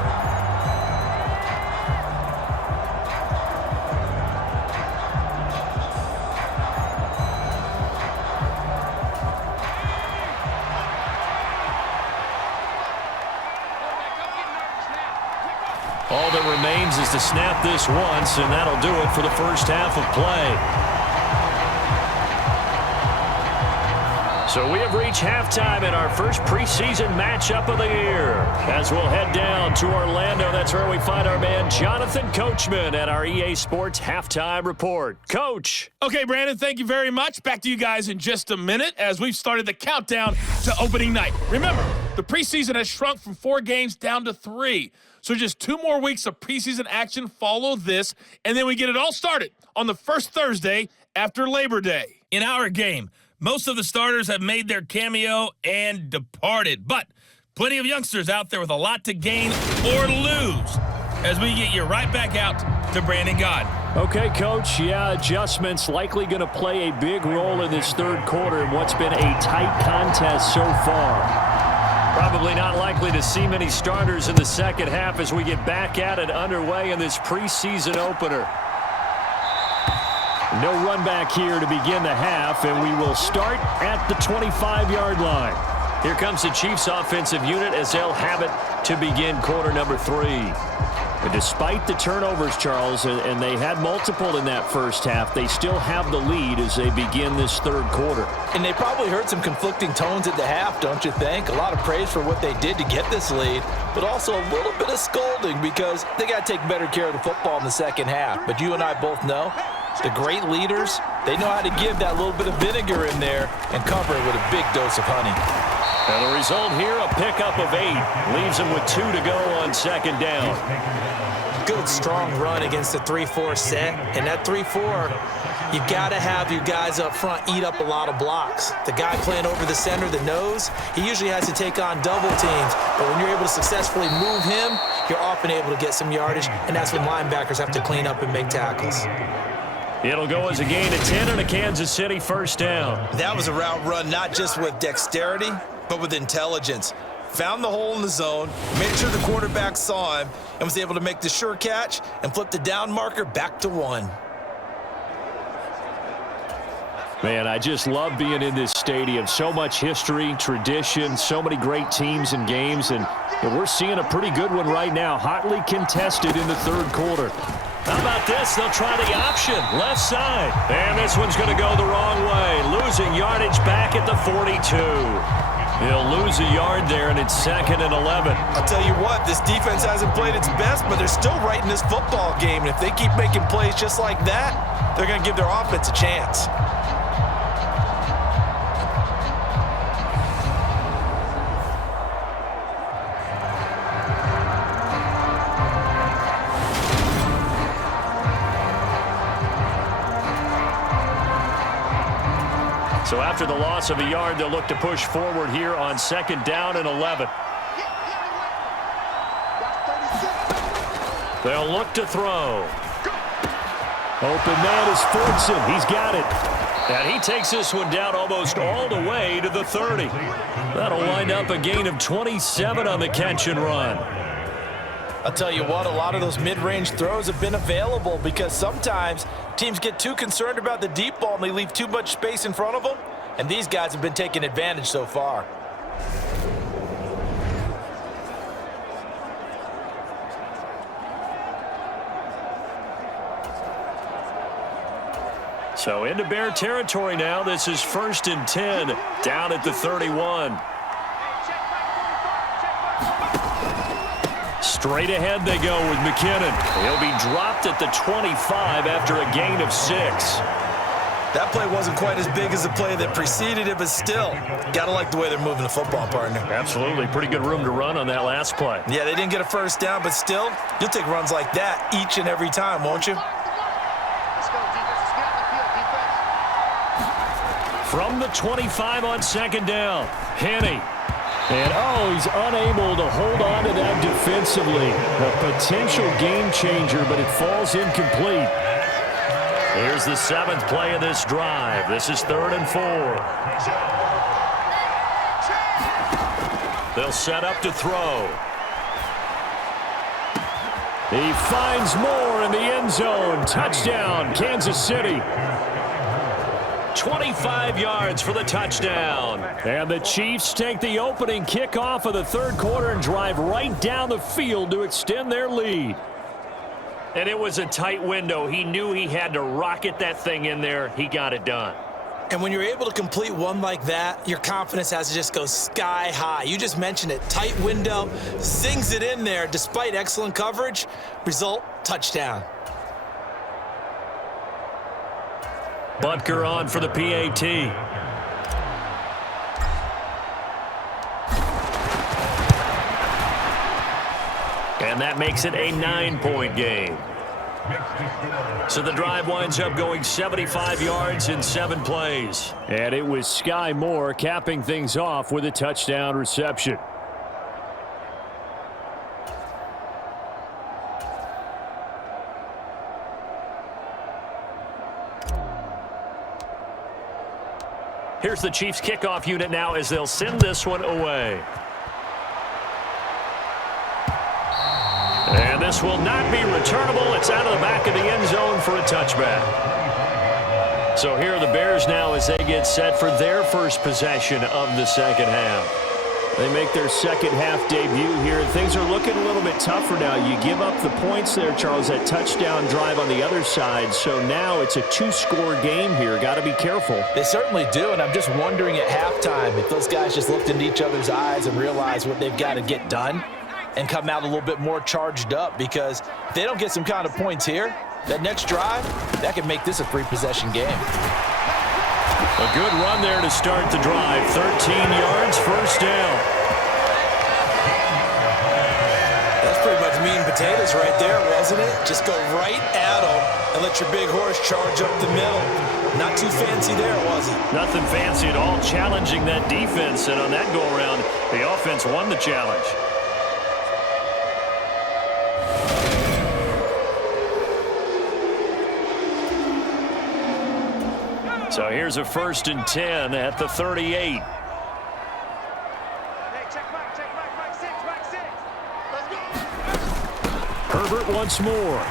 All that remains is to snap this once, and that'll do it for the first half of play. So we have reached halftime in our first preseason matchup of the year. As we'll head down to Orlando, that's where we find our man Jonathan Coachman at our EA Sports Halftime Report. Coach. Okay, Brandon, thank you very much. Back to you guys in just a minute as we've started the countdown to opening night. Remember, the preseason has shrunk from 4 games down to 3. So just 2 more weeks of preseason action follow this, and then we get it all started on the first Thursday after Labor Day. In our game, most of the starters have made their cameo and departed, but plenty of youngsters out there with a lot to gain or lose as we get you right back out to Brandon God. Okay, Coach, yeah, adjustments likely going to play a big role in this third quarter in what's been a tight contest so far. Probably not likely to see many starters in the second half as we get back at it underway in this preseason opener. No run back here to begin the half, and we will start at the 25-yard line. Here comes the Chiefs offensive unit as they'll have it to begin quarter number 3. But despite the turnovers, Charles, and they had multiple in that first half, they still have the lead as they begin this third quarter. And they probably heard some conflicting tones at the half, don't you think? A lot of praise for what they did to get this lead, but also a little bit of scolding because they got to take better care of the football in the second half. But you and I both know the great leaders, they know how to give that little bit of vinegar in there and cover it with a big dose of honey. And the result here, a pickup of 8. Leaves them with 2 to go on second down. Good, strong run against the 3-4 set. And that 3-4, you got to have your guys up front eat up a lot of blocks. The guy playing over the center, the nose, he usually has to take on double teams. But when you're able to successfully move him, you're often able to get some yardage. And that's when linebackers have to clean up and make tackles. It'll go as a gain of 10 and a Kansas City first down. That was a route run not just with dexterity, but with intelligence. Found the hole in the zone, made sure the quarterback saw him, and was able to make the sure catch and flip the down marker back to 1. Man, I just love being in this stadium. So much history, tradition, so many great teams and games, and we're seeing a pretty good one right now, hotly contested in the third quarter. How about this? They'll try the option, left side. And this one's going to go the wrong way, losing yardage back at the 42. He'll lose a yard there, and it's 2nd and 11. I'll tell you what, this defense hasn't played its best, but they're still right in this football game. And if they keep making plays just like that, they're going to give their offense a chance. So after the loss of a yard, they'll look to push forward here on 2nd down and 11. They'll look to throw. Open man is Fordson. He's got it. And he takes this one down almost all the way to the 30. That'll wind up a gain of 27 on the catch and run. I'll tell you what, a lot of those mid-range throws have been available because sometimes teams get too concerned about the deep ball and they leave too much space in front of them, and these guys have been taking advantage so far. So into Bear territory now. This is 1st and 10 down at the 31. Straight ahead they go with McKinnon. He'll be dropped at the 25 after a gain of 6. That play wasn't quite as big as the play that preceded it, but still, gotta like the way they're moving the football, partner. Absolutely. Pretty good room to run on that last play. Yeah, they didn't get a first down, but still, you'll take runs like that each and every time, won't you? From the 25 on 2nd down, Henne. And, he's unable to hold on to that defensively. A potential game changer, but it falls incomplete. Here's the 7th play of this drive. This is 3rd and 4. They'll set up to throw. He finds Moore in the end zone. Touchdown, Kansas City. 25 yards for the touchdown. And the Chiefs take the opening kickoff of the 3rd quarter and drive right down the field to extend their lead. And it was a tight window. He knew he had to rocket that thing in there. He got it done. And when you're able to complete one like that, your confidence has to just go sky high. You just mentioned it. Tight window, zings it in there despite excellent coverage. Result, touchdown. Butker on for the PAT. And that makes it a 9-point game. So the drive winds up going 75 yards in 7 plays. And it was Sky Moore capping things off with a touchdown reception. Here's the Chiefs kickoff unit now as they'll send this one away. And this will not be returnable. It's out of the back of the end zone for a touchback. So here are the Bears now as they get set for their first possession of the 2nd half. They make their 2nd half debut here, and things are looking a little bit tougher now. You give up the points there, Charles, that touchdown drive on the other side. So now it's a 2-score game here. Got to be careful. They certainly do, and I'm just wondering at halftime if those guys just looked into each other's eyes and realized what they've got to get done and come out a little bit more charged up, because if they don't get some kind of points here, that next drive, that could make this a 3-possession game. A good run there to start the drive. 13 yards, 1st down. That's pretty much meat and potatoes right there, wasn't it? Just go right at them and let your big horse charge up the middle. Not too fancy there, was it? Nothing fancy at all, challenging that defense. And on that go-around, the offense won the challenge. So here's a 1st and 10 at the 38. Herbert once more.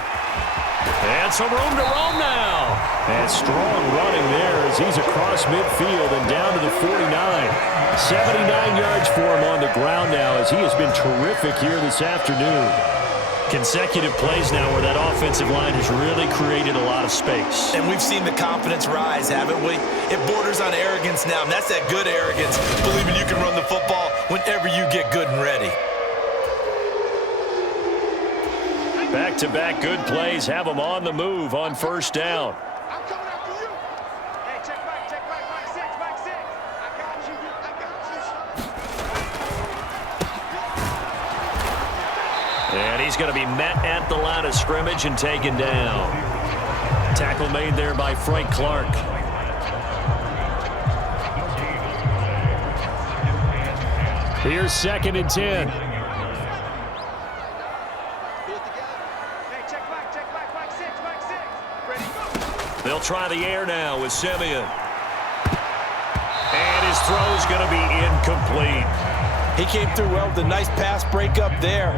And some room to roam now. And strong running there as he's across midfield and down to the 49. 79 yards for him on the ground now as he has been terrific here this afternoon. Consecutive plays now where that offensive line has really created a lot of space. And we've seen the confidence rise, haven't we? It borders on arrogance now, and that's that good arrogance, believing you can run the football whenever you get good and ready. Back-to-back good plays have them on the move on 1st down. I'm coming after you. Hey, check back, back six. I got you. And he's going to be met at the line of scrimmage and taken down. Tackle made there by Frank Clark. Here's 2nd and 10. They'll try the air now with Simeon. And his throw's going to be incomplete. He came through well with a nice pass breakup there.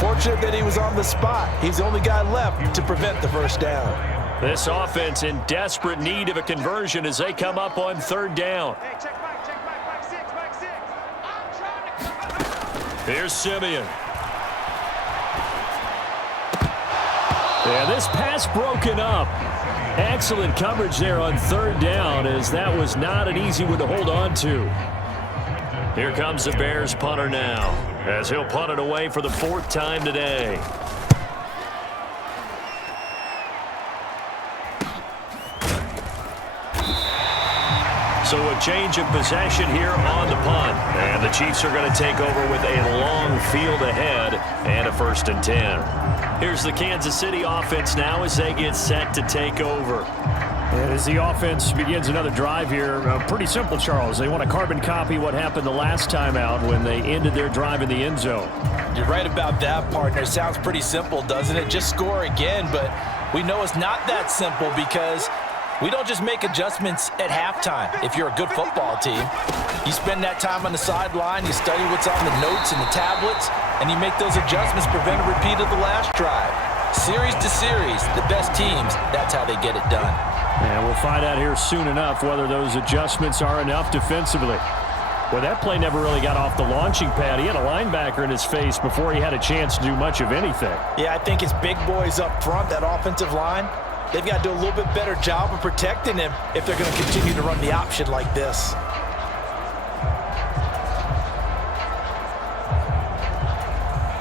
Fortunate that he was on the spot. He's the only guy left to prevent the first down. This offense in desperate need of a conversion as they come up on third down. Hey, check back, six. I'm trying to... Here's Simeon. Yeah, this pass broken up. Excellent coverage there on third down, as that was not an easy one to hold on to. Here comes the Bears punter now, as he'll punt it away for the fourth time today. So a change of possession here on the punt. And the Chiefs are going to take over with a long field ahead and a 1st and 10. Here's the Kansas City offense now as they get set to take over. And as the offense begins another drive here, pretty simple, Charles. They want to carbon copy what happened the last time out when they ended their drive in the end zone. You're right about that, partner. Sounds pretty simple, doesn't it? Just score again, but we know it's not that simple because we don't just make adjustments at halftime. If you're a good football team, you spend that time on the sideline, you study what's on the notes and the tablets, and you make those adjustments, prevent a repeat of the last drive. Series to series, the best teams, that's how they get it done. And we'll find out here soon enough whether those adjustments are enough defensively. Well, that play never really got off the launching pad. He had a linebacker in his face before he had a chance to do much of anything. Yeah, I think his big boys up front, that offensive line, they've got to do a little bit better job of protecting him if they're going to continue to run the option like this.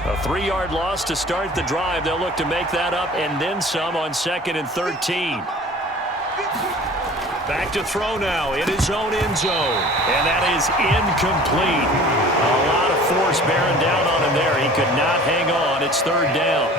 A 3-yard loss to start the drive. They'll look to make that up and then some on 2nd and 13. Back to throw now in his own end zone. And that is incomplete. A lot of force bearing down on him there. He could not hang on. It's 3rd down.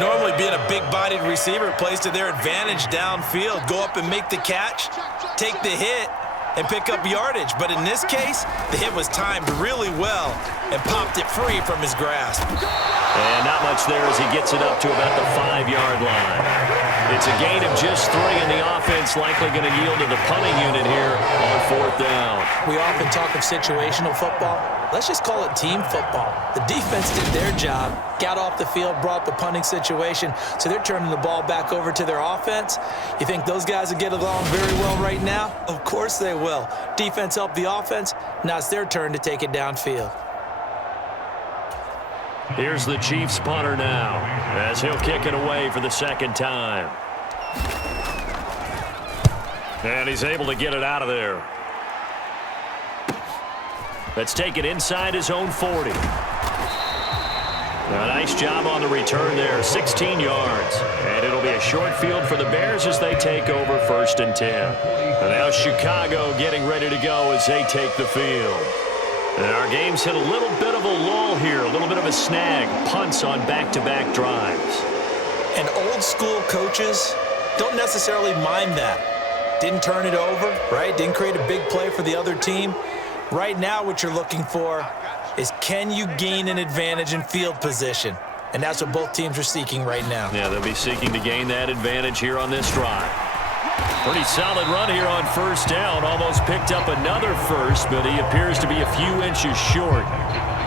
Normally being a big-bodied receiver plays to their advantage downfield. Go up and make the catch, take the hit, and pick up yardage. But in this case, the hit was timed really well and popped it free from his grasp. And not much there as he gets it up to about the 5-yard line. It's a gain of just 3, and the offense likely going to yield to the punting unit here on 4th down. We often talk of situational football. Let's just call it team football. The defense did their job, got off the field, brought the punting situation, so they're turning the ball back over to their offense. You think those guys will get along very well right now? Of course they will. Defense helped the offense. Now it's their turn to take it downfield. Here's the Chiefs punter now as he'll kick it away for the 2nd time. And he's able to get it out of there. Let's take it inside his own 40. A nice job on the return there, 16 yards. And it'll be a short field for the Bears as they take over 1st and 10. And now Chicago getting ready to go as they take the field. And our game's hit a little bit of a lull here, a little bit of a snag. Punts on back-to-back drives. And old-school coaches don't necessarily mind that. Didn't turn it over, right? Didn't create a big play for the other team. Right now what you're looking for is can you gain an advantage in field position? And that's what both teams are seeking right now. Yeah, they'll be seeking to gain that advantage here on this drive. Pretty solid run here on 1st down. Almost picked up another first, but he appears to be a few inches short.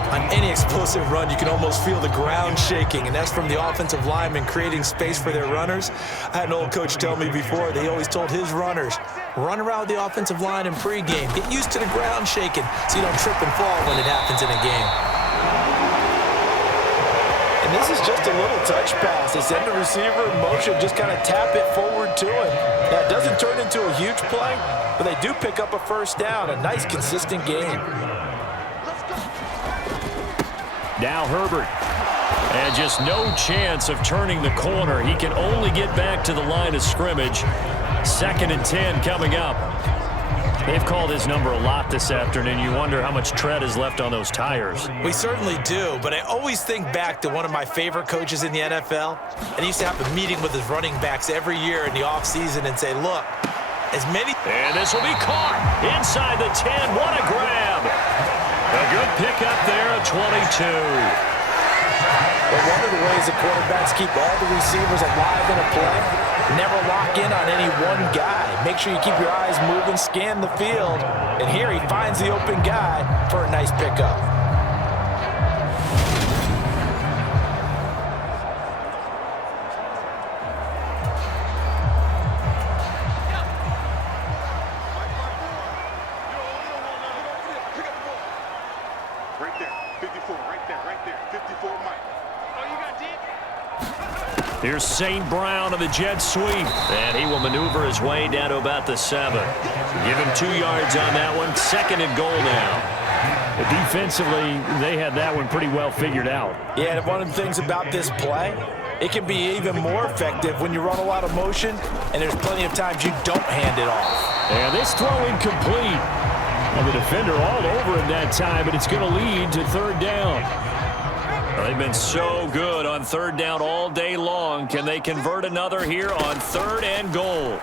On any explosive run, you can almost feel the ground shaking, and that's from the offensive linemen creating space for their runners. I had an old coach tell me before, they always told his runners, run around with the offensive line in pregame. Get used to the ground shaking so you don't trip and fall when it happens in a game. And this is just a little touch pass. They send the receiver in motion, just kind of tap it forward to him. Now, it doesn't turn into a huge play, but they do pick up a 1st down, a nice, consistent game. Now Herbert. And just no chance of turning the corner. He can only get back to the line of scrimmage. 2nd and 10 coming up. They've called his number a lot this afternoon. You wonder how much tread is left on those tires. We certainly do, but I always think back to one of my favorite coaches in the NFL. And he used to have a meeting with his running backs every year in the offseason and say, look, as many... And this will be caught inside the 10. What a grab. A good pickup there at 22. But one of the ways the quarterbacks keep all the receivers alive in a play, never lock in on any one guy. Make sure you keep your eyes moving, scan the field. And here he finds the open guy for a nice pickup. Here's St. Brown of the jet sweep. And he will maneuver his way down to about the 7. Give him 2 yards on that one. 2nd and goal now. But defensively, they had that one pretty well figured out. Yeah, and one of the things about this play, it can be even more effective when you run a lot of motion, and there's plenty of times you don't hand it off. And this throw incomplete. And the defender all over him that time, but it's going to lead to 3rd down. They've been so good on 3rd down all day long. Can they convert another here on 3rd and goal?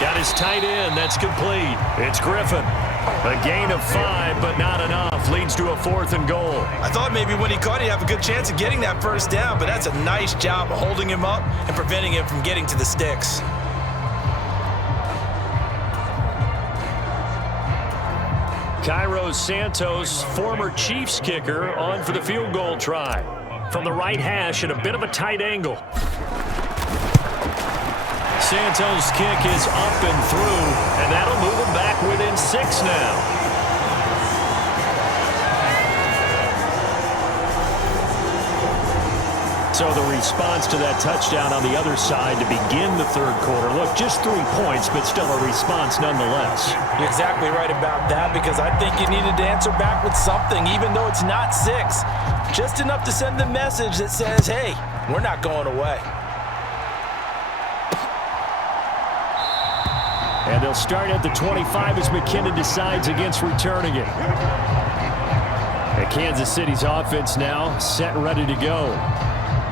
Got his tight end. That's complete. It's Griffin. A gain of 5, but not enough. Leads to a 4th and goal. I thought maybe when he caught it, he'd have a good chance of getting that 1st down, but that's a nice job of holding him up and preventing him from getting to the sticks. Cairo Santos, former Chiefs kicker, on for the field goal try. From the right hash at a bit of a tight angle. Santos' kick is up and through, and that'll move him back within 6 now. So the response to that touchdown on the other side to begin the 3rd quarter. Look, just 3 points, but still a response nonetheless. You're exactly right about that, because I think you needed to answer back with something, even though it's not 6. Just enough to send the message that says, hey, we're not going away. And they'll start at the 25 as McKinnon decides against returning it. And Kansas City's offense now set and ready to go.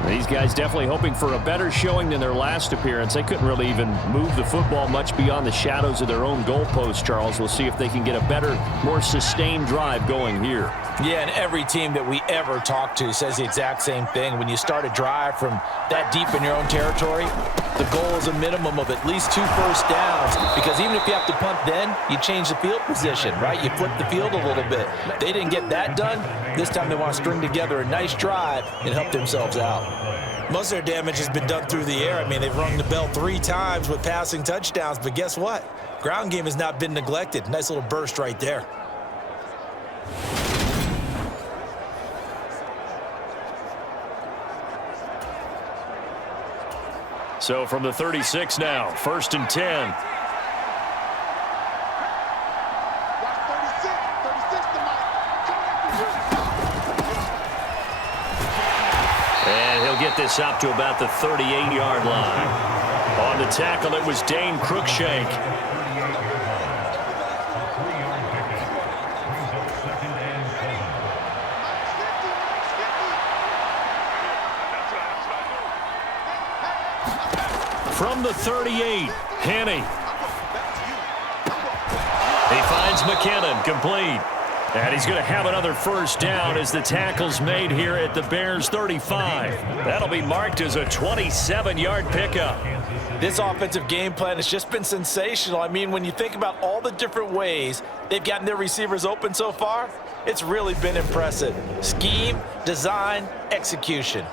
These guys definitely hoping for a better showing than their last appearance. They couldn't really even move the football much beyond the shadows of their own goalpost, Charles. We'll see if they can get a better, more sustained drive going here. Yeah, and every team that we ever talk to says the exact same thing. When you start a drive from that deep in your own territory, the goal is a minimum of at least 2 first downs, because even if you have to punt then, you change the field position, right? You flip the field a little bit. They didn't get that done. This time they want to string together a nice drive and help themselves out. Most of their damage has been done through the air. I mean, they've rung the bell 3 times with passing touchdowns, but guess what? Ground game has not been neglected. Nice little burst right there. So from the 36 now, 1st and 10. And he'll get this up to about the 38-yard line. On the tackle, it was Dane Cruikshank. From the 38, Henne. He finds McKinnon, complete. And he's going to have another 1st down as the tackle's made here at the Bears' 35. That'll be marked as a 27-yard pickup. This offensive game plan has just been sensational. I mean, when you think about all the different ways they've gotten their receivers open so far, it's really been impressive. Scheme, design, execution.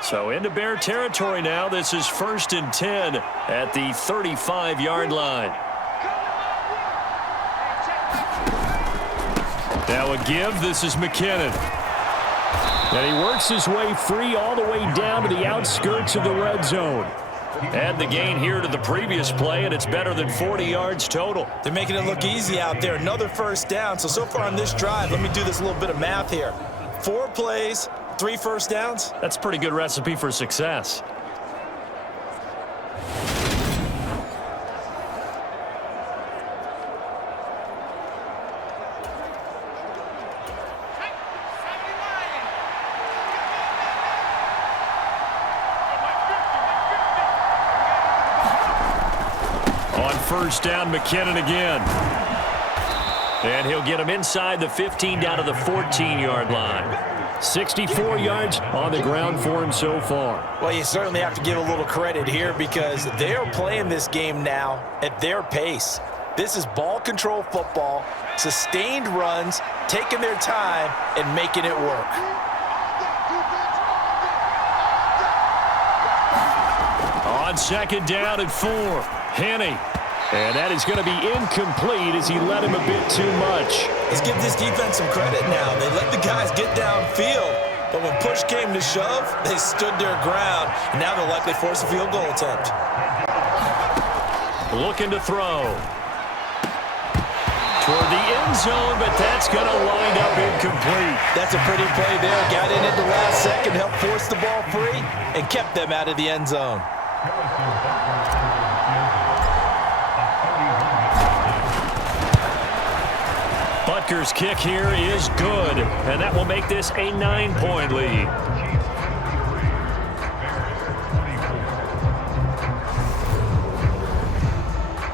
So into Bear territory now. This is 1st and 10 at the 35-yard line. Now a give. This is McKinnon. And he works his way free all the way down to the outskirts of the red zone. Add the gain here to the previous play, and it's better than 40 yards total. They're making it look easy out there. Another 1st down. So far on this drive, let me do this little bit of math here. 4 plays, 3 first downs. That's a pretty good recipe for success. On 1st down, McKinnon again. And he'll get him inside the 15 down to the 14-yard line. 64 yards on the ground for him so far. Well, you certainly have to give a little credit here, because they are playing this game now at their pace. This is ball control football, sustained runs, taking their time and making it work. On 2nd down and 4, Henne. And that is going to be incomplete as he let him a bit too much. Let's give this defense some credit now. They let the guys get downfield, but when push came to shove, they stood their ground, and now they'll likely force a field goal attempt. Looking to throw. Toward the end zone, but that's going to wind up incomplete. That's a pretty play there. Got in at the last second, helped force the ball free, and kept them out of the end zone. Butker's kick here is good, and that will make this a 9-point lead.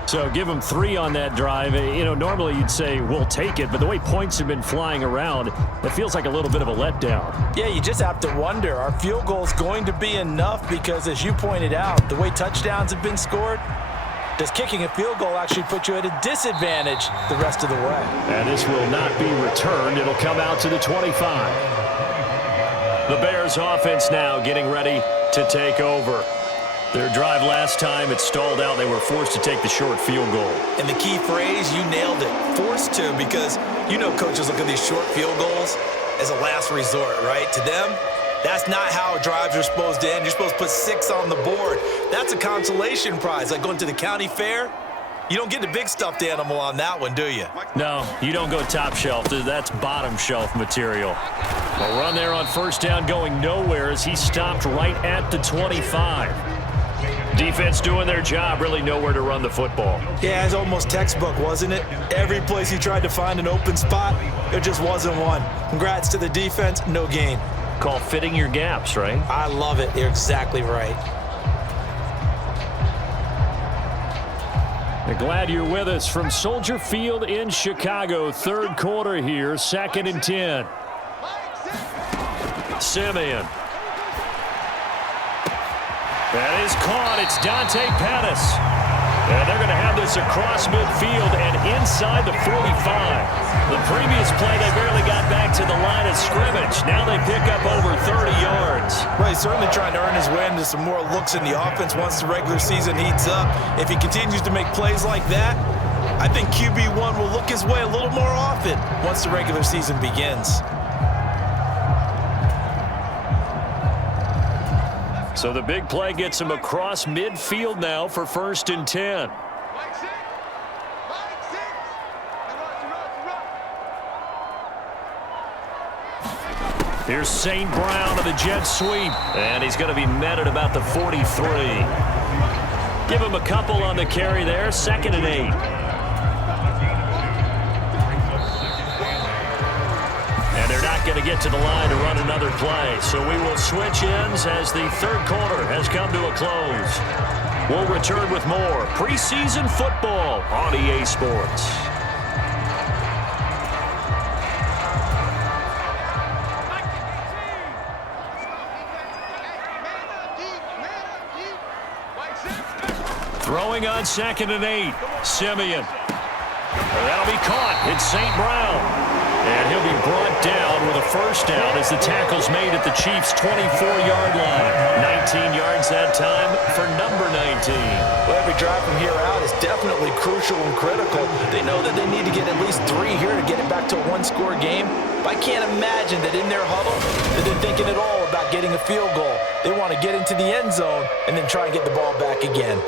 So give them 3 on that drive. You know, normally you'd say we'll take it, but the way points have been flying around, it feels like a little bit of a letdown. Yeah, you just have to wonder, are field goals going to be enough? Because as you pointed out, the way touchdowns have been scored, does kicking a field goal actually put you at a disadvantage the rest of the way? And this will not be returned. It'll come out to the 25. The Bears offense now getting ready to take over. Their drive last time, it stalled out. They were forced to take the short field goal. And the key phrase, you nailed it, forced to, because you know coaches look at these short field goals as a last resort, right? To them, that's not how drives are supposed to end. You're supposed to put 6 on the board. That's a consolation prize. Like going to the county fair, you don't get the big stuffed animal on that one, do you? No, you don't go top shelf. That's bottom shelf material. A run there on first down going nowhere as he stopped right at the 25. Defense doing their job, really nowhere to run the football. Yeah, it's almost textbook, wasn't it? Every place he tried to find an open spot, there just wasn't one. Congrats to the defense, no gain. Call fitting your gaps, right? I love it. You're exactly right. I'm glad you're with us from Soldier Field in Chicago. Third quarter here, 2nd and 10. Simeon. That is caught. It's Dante Pettis. And they're going to have this across midfield and inside the 45. The previous play, they barely got back to the line of scrimmage. Now they pick up over 30 yards. Well, he's certainly trying to earn his way into some more looks in the offense once the regular season heats up. If he continues to make plays like that, I think QB1 will look his way a little more often once the regular season begins. So the big play gets him across midfield now for 1st and 10. Here's St. Brown of the jet sweep, and he's going to be met at about the 43. Give him a couple on the carry there, 2nd and 8. And they're not going to get to the line to run another play. So we will switch ends as the third quarter has come to a close. We'll return with more preseason football on EA Sports. Throwing on 2nd and 8. Simeon. That'll be caught. It's St. Brown. And he'll be brought down with a first down as the tackle's made at the Chiefs' 24-yard line. 19 yards that time for number 19. Well, every drive from here out is definitely crucial and critical. They know that they need to get at least 3 here to get it back to a one-score game. But I can't imagine that in their huddle that they're thinking at all about getting a field goal. They want to get into the end zone and then try and get the ball back again.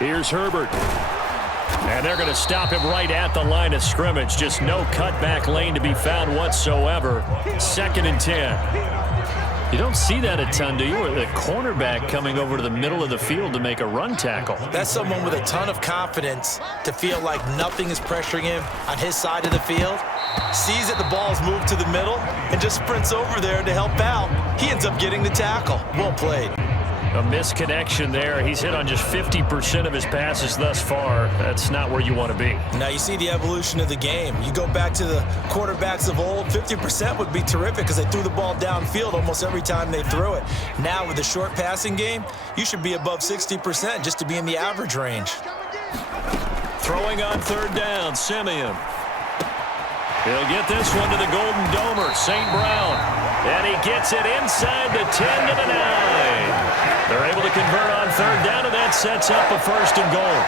Here's Herbert. And they're going to stop him right at the line of scrimmage. Just no cutback lane to be found whatsoever. 2nd and 10. You don't see that a ton, do you? Or the cornerback coming over to the middle of the field to make a run tackle. That's someone with a ton of confidence to feel like nothing is pressuring him on his side of the field. Sees that the ball's moved to the middle and just sprints over there to help out. He ends up getting the tackle. Well played. A misconnection there. He's hit on just 50% of his passes thus far. That's not where you want to be. Now you see the evolution of the game. You go back to the quarterbacks of old, 50% would be terrific because they threw the ball downfield almost every time they threw it. Now with the short passing game, you should be above 60% just to be in the average range. Throwing on 3rd down, Simeon. He'll get this one to the Golden Domer, St. Brown. And he gets it inside the 10 to the 9. They're able to convert on third down, and that sets up a 1st and goal.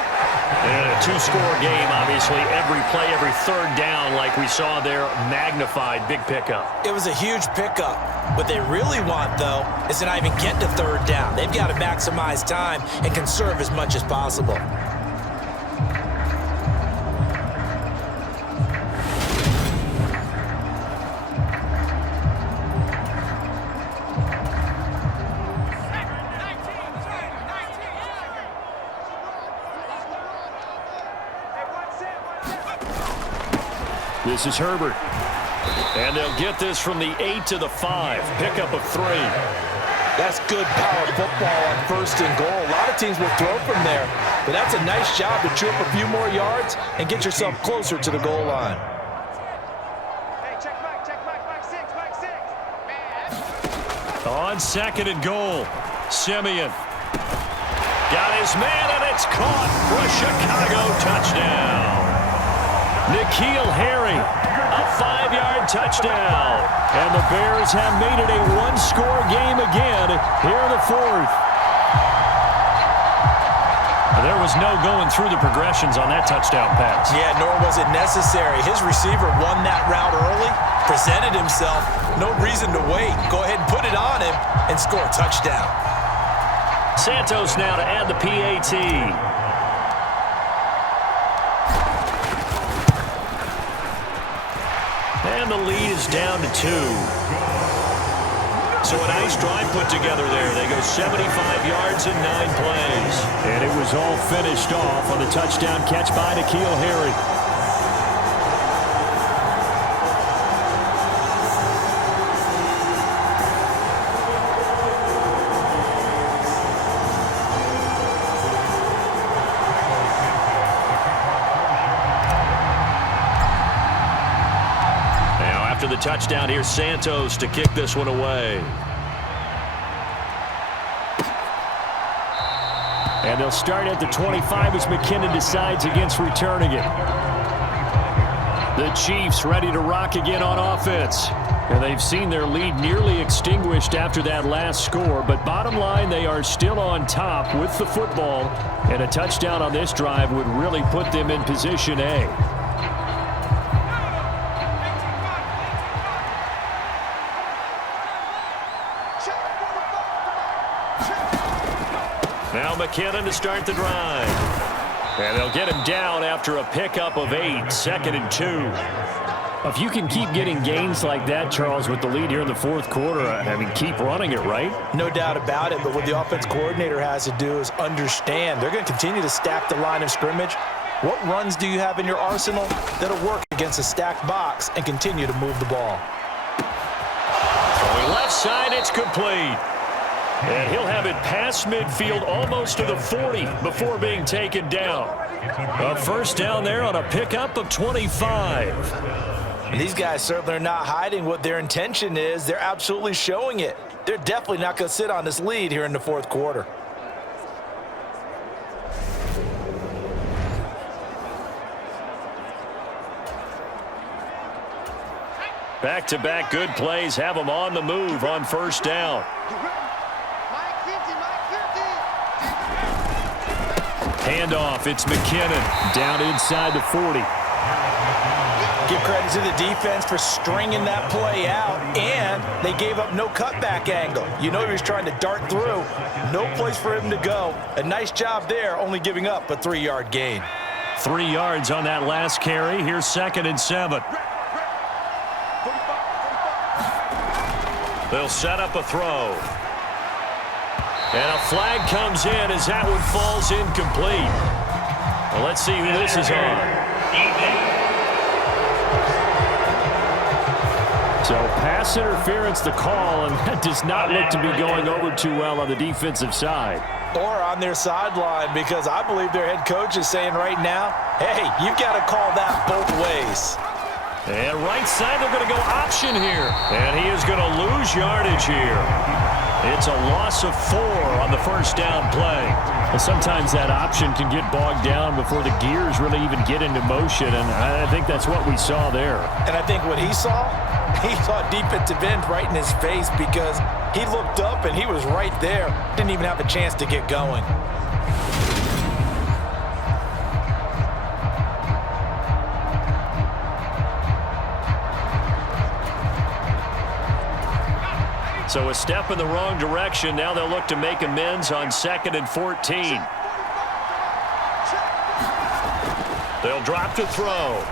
And a 2-score game, obviously. Every play, every third down, like we saw there, magnified. Big pickup. It was a huge pickup. What they really want, though, is to not even get to third down. They've got to maximize time and conserve as much as possible. This is Herbert. And they'll get this from the 8 to the 5. Pickup of 3. That's good power football on 1st and goal. A lot of teams will throw from there, but that's a nice job to chew up a few more yards and get yourself closer to the goal line. Hey, check Mike 6, man. On 2nd and goal, Simeon. Got his man, and it's caught for a Chicago touchdown. N'Keal Harry, a 5-yard touchdown. And the Bears have made it a 1-score game again here in the 4th. There was no going through the progressions on that touchdown pass. Yeah, nor was it necessary. His receiver won that route early, presented himself. No reason to wait. Go ahead and put it on him and score a touchdown. Santos now to add the PAT. And the lead is down to 2. So a nice drive put together there. They go 75 yards in 9 plays. And it was all finished off on the touchdown catch by N'Keal Harry. After the touchdown, here's Santos to kick this one away. And they'll start at the 25 as McKinnon decides against returning it. The Chiefs ready to rock again on offense. And they've seen their lead nearly extinguished after that last score. But bottom line, they are still on top with the football. And a touchdown on this drive would really put them in position A. Now McKinnon to start the drive. And they'll get him down after a pickup of 8, 2nd and 2. If you can keep getting gains like that, Charles, with the lead here in the 4th quarter, I mean, keep running it, right? No doubt about it, but what the offense coordinator has to do is understand they're going to continue to stack the line of scrimmage. What runs do you have in your arsenal that'll work against a stacked box and continue to move the ball? Throwing left side, it's complete. And he'll have it past midfield almost to the 40 before being taken down. A 1st down there on a pickup of 25. These guys certainly are not hiding what their intention is. They're absolutely showing it. They're definitely not going to sit on this lead here in the 4th quarter. Back-to-back good plays have them on the move on 1st down. Handoff, it's McKinnon down inside the 40. Give credit to the defense for stringing that play out, and they gave up no cutback angle. You know he was trying to dart through. No place for him to go. A nice job there, only giving up a 3-yard gain. 3 yards on that last carry. Here's 2nd and 7. They'll set up a throw. And a flag comes in as that one falls incomplete. Well, let's see who this is on. So pass interference the call, and that does not look to be going over too well on the defensive side. Or on their sideline, because I believe their head coach is saying right now, hey, you've got to call that both ways. And right side, they're going to go option here. And he is going to lose yardage here. It's a loss of 4 on the 1st down play. Well, sometimes that option can get bogged down before the gears really even get into motion, and I think that's what we saw there. And I think what he saw defensive end right in his face because he looked up and he was right there. Didn't even have a chance to get going. So a step in the wrong direction. Now they'll look to make amends on 2nd and 14. They'll drop to throw.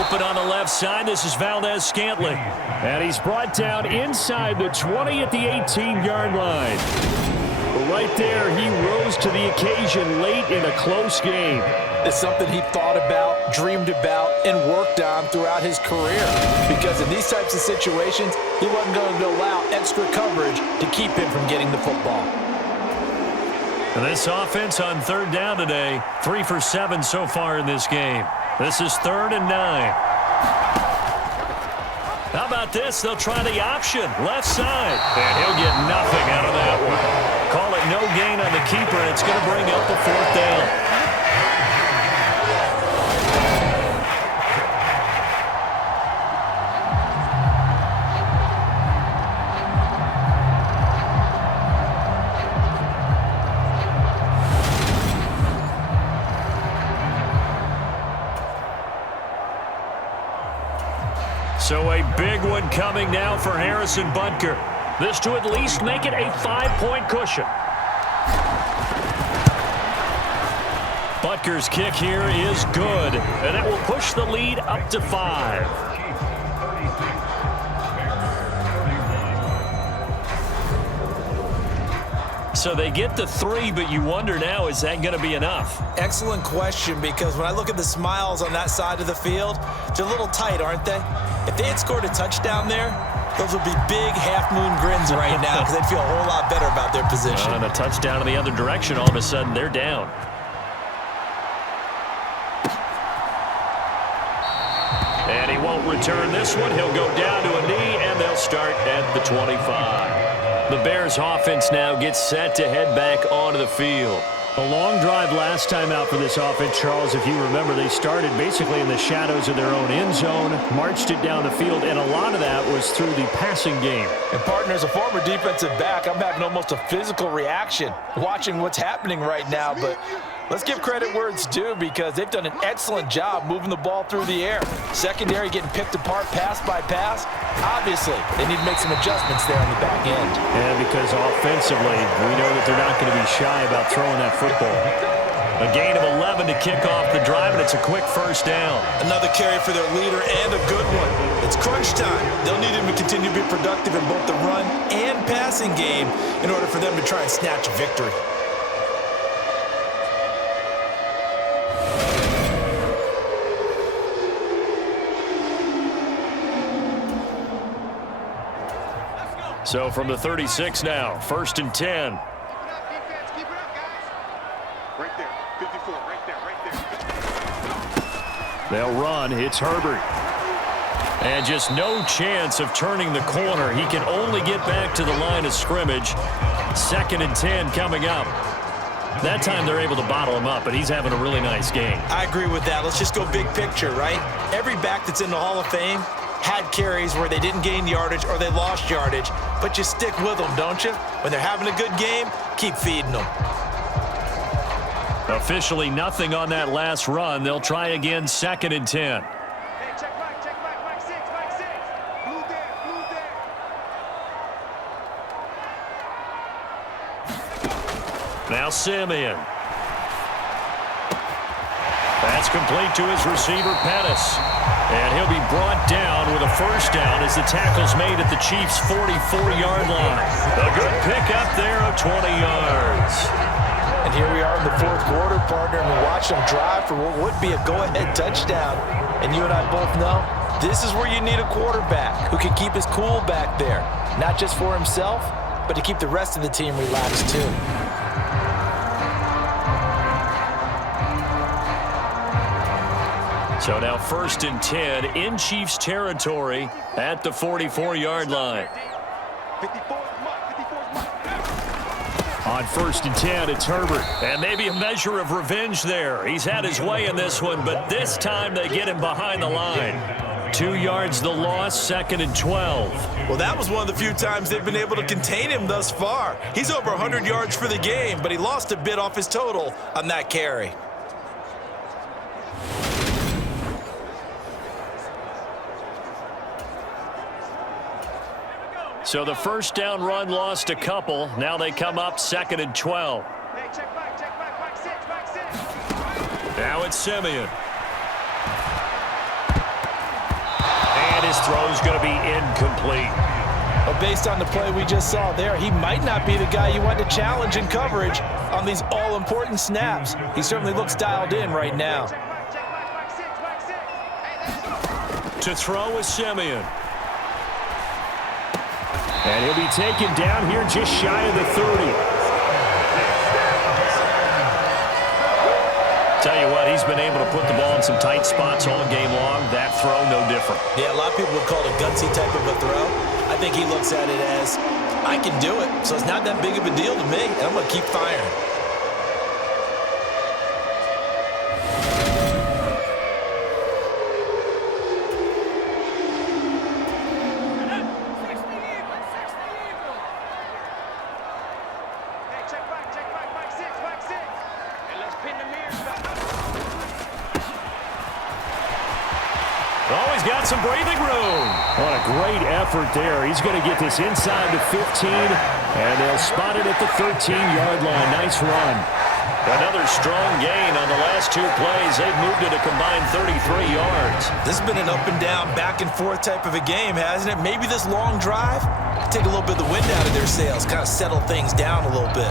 Open on the left side. This is Valdez-Scantling. And he's brought down inside the 20 at the 18-yard line. Right there, he rose to the occasion late in a close game. It's something he thought about, dreamed about, and worked on throughout his career. Because in these types of situations, he wasn't going to allow extra coverage to keep him from getting the football. And this offense on 3rd down today, 3 for 7 so far in this game. This is 3rd and 9. How about this? They'll try the option, left side. And he'll get nothing out of that one. Call it no gain on the keeper, and it's going to bring up a 4th down. So a big one coming now for Harrison Butker. This to at least make it a 5-point cushion. Butker's kick here is good, and that will push the lead up to 5. So they get the 3, but you wonder now, is that going to be enough? Excellent question, because when I look at the smiles on that side of the field, they're a little tight, aren't they? If they had scored a touchdown there, those would be big half-moon grins right now because they'd feel a whole lot better about their position. And a touchdown in the other direction, all of a sudden, they're down. And he won't return this one. He'll go down to a knee, and they'll start at the 25. The Bears offense now gets set to head back onto the field. A long drive last time out for this offense, Charles. If you remember, they started basically in the shadows of their own end zone, marched it down the field, and a lot of that was through the passing game. And partner, as a former defensive back, I'm having almost a physical reaction watching what's happening right now. But let's give credit where it's due because they've done an excellent job moving the ball through the air. Secondary getting picked apart pass by pass. Obviously, they need to make some adjustments there on the back end. And because offensively, we know that they're not going to be shy about throwing that football. A gain of 11 to kick off the drive, and it's a quick 1st down. Another carry for their leader and a good one. It's crunch time. They'll need him to continue to be productive in both the run and passing game in order for them to try and snatch a victory. So from the 36 now, 1st and 10. Keep it up, defense. Keep it up, guys. Right there. 54. Right there. They'll run. It's Herbert. And just no chance of turning the corner. He can only get back to the line of scrimmage. 2nd and 10 coming up. That time they're able to bottle him up, but he's having a really nice game. I agree with that. Let's just go big picture, right? Every back that's in the Hall of Fame had carries where they didn't gain yardage or they lost yardage, but you stick with them, don't you? When they're having a good game, keep feeding them. Officially nothing on that last run. They'll try again, 2nd and 10. Hey, check Mike, Mike 6, Mike 6. Blue there, blue there. Now Simeon. That's complete to his receiver, Pettis. And he'll be brought down with a 1st down as the tackle's made at the Chiefs' 44-yard line. A good pickup there of 20 yards. And here we are in the 4th quarter, partner, and we watch them drive for what would be a go-ahead touchdown. And you and I both know this is where you need a quarterback who can keep his cool back there, not just for himself, but to keep the rest of the team relaxed too. So now 1st and 10 in Chiefs territory at the 44-yard line. 54 is Mike. 54 is Mike. On 1st and 10. It's Herbert. And maybe a measure of revenge there. He's had his way in this one, but this time they get him behind the line. 2 yards the loss, 2nd and 12. Well, that was one of the few times they've been able to contain him thus far. He's over 100 yards for the game, but he lost a bit off his total on that carry. So the first down run lost a couple. Now they come up 2nd and 12. Hey, check back 6. Now it's Simeon. And his throw's going to be incomplete. But based on the play we just saw there, he might not be the guy you want to challenge in coverage on these all-important snaps. He certainly looks dialed in right now. Check back 6. Hey, let's go. To throw is Simeon. And he'll be taken down here just shy of the 30. Tell you what, he's been able to put the ball in some tight spots all game long. That throw, no different. Yeah, a lot of people would call it a gutsy type of a throw. I think he looks at it as, I can do it, so it's not that big of a deal to me, and I'm going to keep firing. Hey, check back 6. And let's pin the mirrors back. Oh, he's got some breathing room. What a great effort there. He's going to get this inside the 15, and they'll spot it at the 13-yard line. Nice run. Another strong gain on the last 2 plays. They've moved it a combined 33 yards. This has been an up-and-down, back-and-forth type of a game, hasn't it? Maybe this long drive, take a little bit of the wind out of their sails, kind of settle things down a little bit.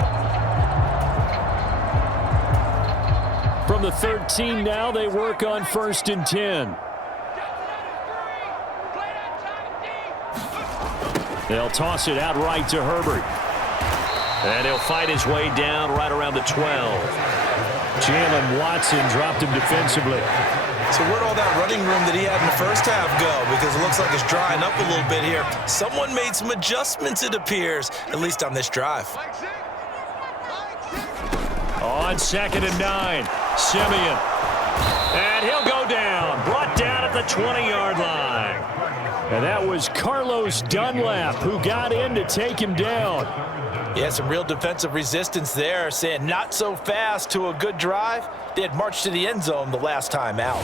From the 13 now, they work on 1st and 10. They'll toss it out right to Herbert. And he'll fight his way down right around the 12. Jalen Watson dropped him defensively. So where'd all that running room that he had in the first half go? Because it looks like it's drying up a little bit here. Someone made some adjustments, it appears, at least on this drive. On 2nd and 9, Simeon. And he'll go down. Brought down at the 20-yard line. And that was Carlos Dunlap who got in to take him down. Yeah, some real defensive resistance there, saying not so fast to a good drive. They had marched to the end zone the last time out.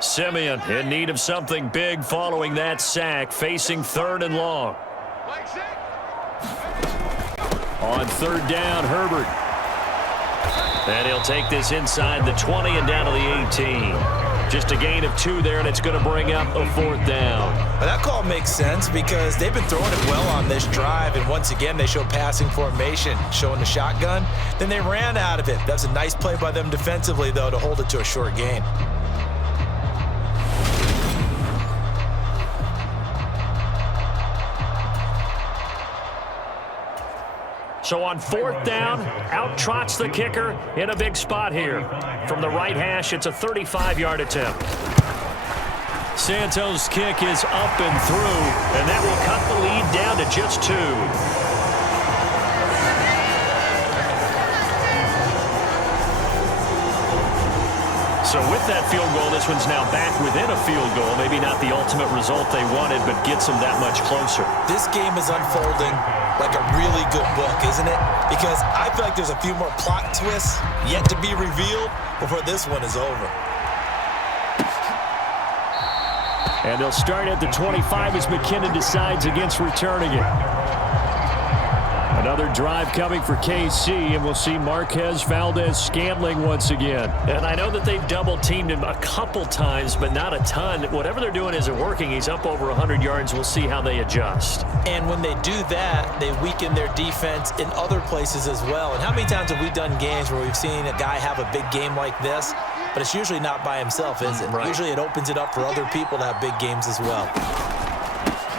Simeon in need of something big following that sack, facing 3rd and long. On 3rd down, Herbert. And he'll take this inside the 20 and down to the 18. Just a gain of 2 there, and it's going to bring up a 4th down. Well, that call makes sense because they've been throwing it well on this drive, and once again they show passing formation, showing the shotgun. Then they ran out of it. That was a nice play by them defensively, though, to hold it to a short gain. So on 4th down, out trots the kicker in a big spot here. From the right hash, it's a 35-yard attempt. Santos' kick is up and through, and that will cut the lead down to just 2. So with that field goal, this one's now back within a field goal. Maybe not the ultimate result they wanted, but gets them that much closer. This game is unfolding like a really good book, isn't it? Because I feel like there's a few more plot twists yet to be revealed before this one is over. and they'll start at the 25 as McKinnon decides against returning it. Another drive coming for KC, and we'll see Marquez Valdez-Scantling once again. And I know that they've double-teamed him a couple times, but not a ton. Whatever they're doing isn't working. He's up over 100 yards. We'll see how they adjust. And when they do that, they weaken their defense in other places as well. And how many times have we done games where we've seen a guy have a big game like this, but it's usually not by himself, is it? Right. Usually it opens it up for other people to have big games as well.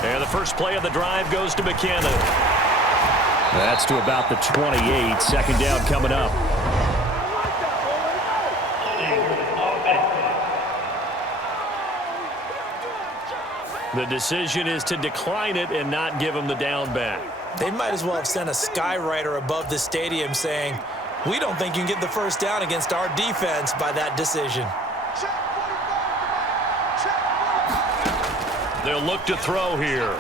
And the first play of the drive goes to McKinnon. That's to about the 28. Second down coming up. The decision is to decline it and not give him the down back. They might as well have sent a skywriter above the stadium saying, we don't think you can get the first down against our defense by that decision. They'll look to throw here.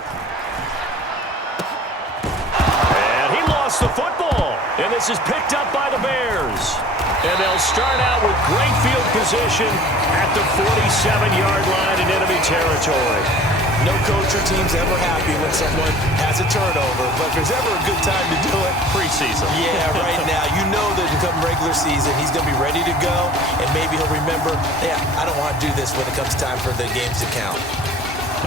And he lost the football. And this is picked up by the Bears. And they'll start out with great field position at the 47-yard line in enemy territory. No coach or team's ever happy when someone has a turnover, but if there's ever a good time to do it, preseason. Yeah, right now. You know that come regular season, he's going to be ready to go, and maybe he'll remember, yeah, I don't want to do this when it comes time for the games to count.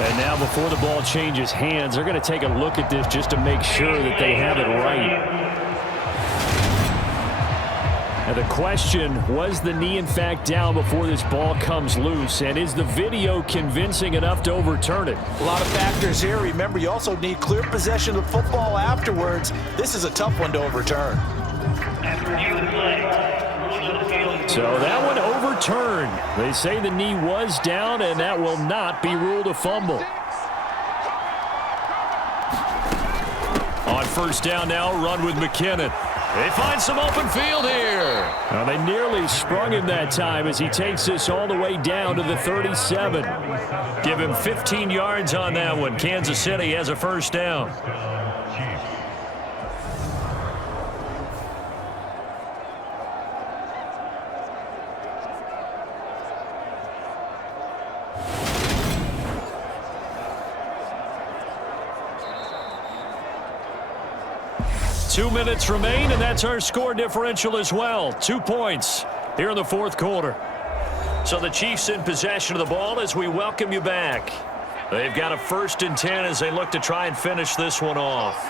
And now before the ball changes hands, they're going to take a look at this just to make sure that they have it right. Now the question, was the knee in fact down before this ball comes loose? And is the video convincing enough to overturn it? A lot of factors here. Remember, you also need clear possession of the football afterwards. This is a tough one to overturn. So that one overturned. They say the knee was down, and that will not be ruled a fumble. On first down now, run with McKinnon. They find some open field here. Now they nearly sprung him that time as he takes this all the way down to the 37. Give him 15 yards on that one. Kansas City has a first down. Two minutes remain, and that's our score differential as well. 2 points here in the fourth quarter. So the Chiefs in possession of the ball as we welcome you back. They've got a 1st and 10 as they look to try and finish this one off.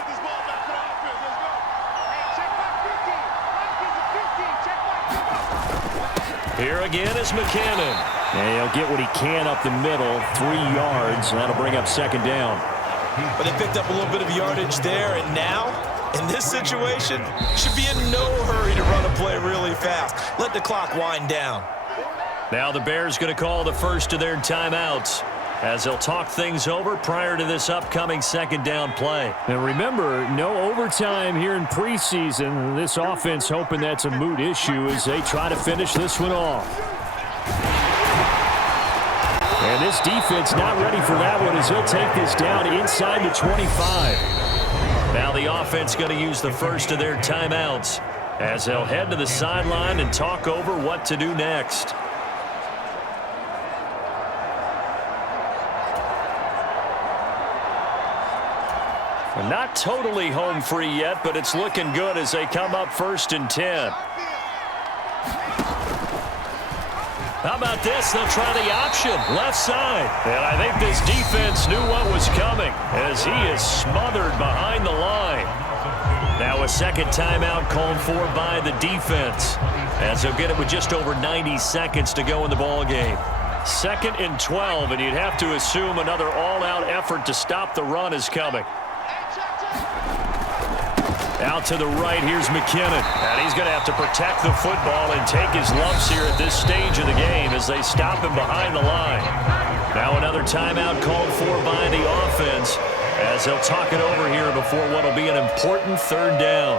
Here again is McKinnon. And he'll get what he can up the middle, 3 yards, and that'll bring up second down. But they picked up a little bit of yardage there, and now, in this situation, should be in no hurry to run a play really fast. Let the clock wind down. Now the Bears going to call the first of their timeouts as they'll talk things over prior to this upcoming second down play. And remember, no overtime here in preseason. This offense hoping that's a moot issue as they try to finish this one off. And this defense not ready for that one as he'll take this down inside the 25. Now the offense going to use the first of their timeouts as they'll head to the sideline and talk over what to do next. Well, not totally home free yet, but it's looking good as they come up 1st and 10. How about this? They'll try the option, left side. And I think this defense knew what was coming as he is smothered behind the line. Now a second timeout called for by the defense as they'll get it with just over 90 seconds to go in the ball game. 2nd and 12, and you'd have to assume another all-out effort to stop the run is coming. Out to the right, here's McKinnon. And he's going to have to protect the football and take his lumps here at this stage of the game as they stop him behind the line. Now another timeout called for by the offense as they'll talk it over here before what will be an important 3rd down.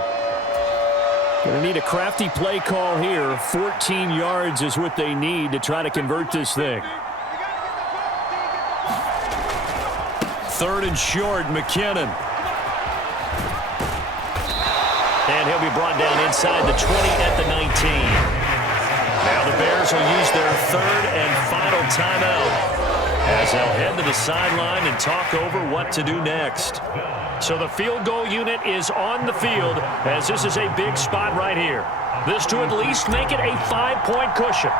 Going to need a crafty play call here. 14 yards is what they need to try to convert this thing. 3rd and short, McKinnon. And he'll be brought down inside the 20 at the 19. Now the Bears will use their 3rd and final timeout as they'll head to the sideline and talk over what to do next. So the field goal unit is on the field as this is a big spot right here. This to at least make it a 5-point cushion.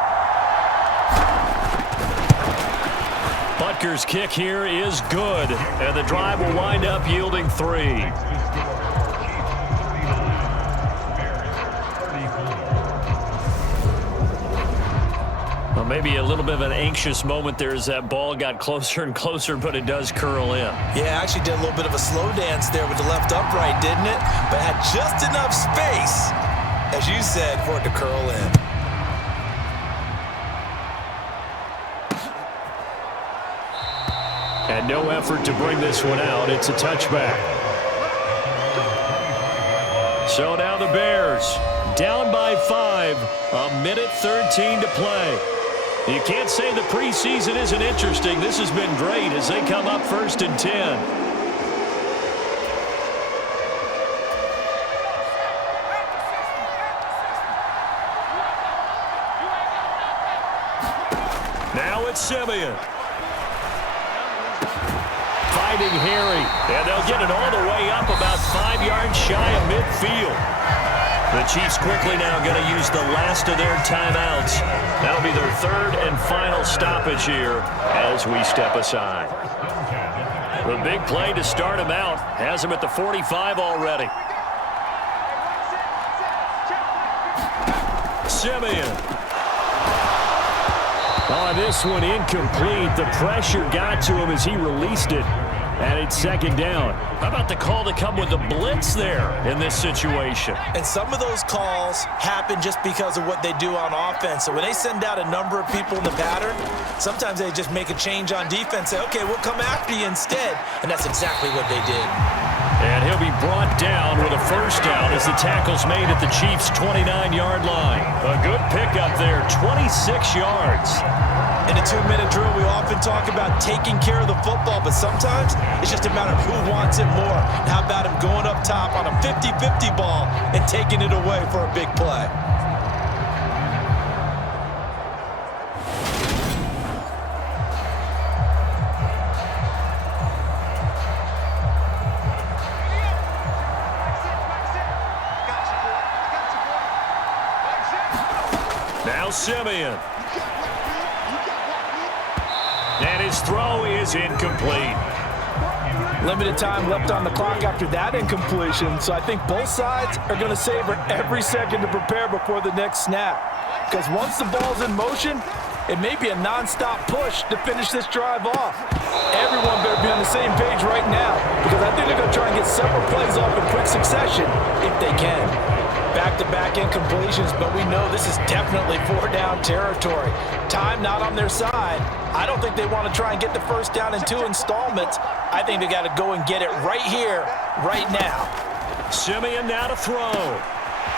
Butker's kick here is good, and the drive will wind up yielding 3. Well, maybe a little bit of an anxious moment there as that ball got closer and closer, but it does curl in. Yeah, actually did a little bit of a slow dance there with the left upright, didn't it? But had just enough space, as you said, for it to curl in. And no effort to bring this one out. It's a touchback. So now the Bears down by 5, a minute 13 to play. You can't say the preseason isn't interesting. This has been great as they come up 1st and 10. Now it's Simeon. Finding Harry. And they'll get it all the way up about 5 yards shy of midfield. The Chiefs quickly now going to use the last of their timeouts. That'll be their 3rd and final stoppage here as we step aside. The big play to start him out has him at the 45 already. Simeon. Oh, this one incomplete. The pressure got to him as he released it. And it's 2nd down. How about the call to come with the blitz there in this situation? And some of those calls happen just because of what they do on offense. So when they send out a number of people in the pattern, sometimes they just make a change on defense, say, okay, we'll come after you instead. And that's exactly what they did. And he'll be brought down with a 1st down as the tackle's made at the Chiefs' 29-yard line. A good pickup there, 26 yards. In a 2-minute drill, we often talk about taking care of the football, but sometimes it's just a matter of who wants it more. And how about him going up top on a 50-50 ball and taking it away for a big play? Now Simeon. And his throw is incomplete. Limited time left on the clock after that incompletion, so I think both sides are going to savor every second to prepare before the next snap. Because once the ball's in motion, it may be a non-stop push to finish this drive off. Everyone better be on the same page right now, because I think they're going to try and get several plays off in quick succession if they can. Back-to-back incompletions, but we know this is definitely 4-down territory. Time not on their side. I don't think they want to try and get the 1st down in 2 installments. I think they got to go and get it right here, right now. Simeon now to throw.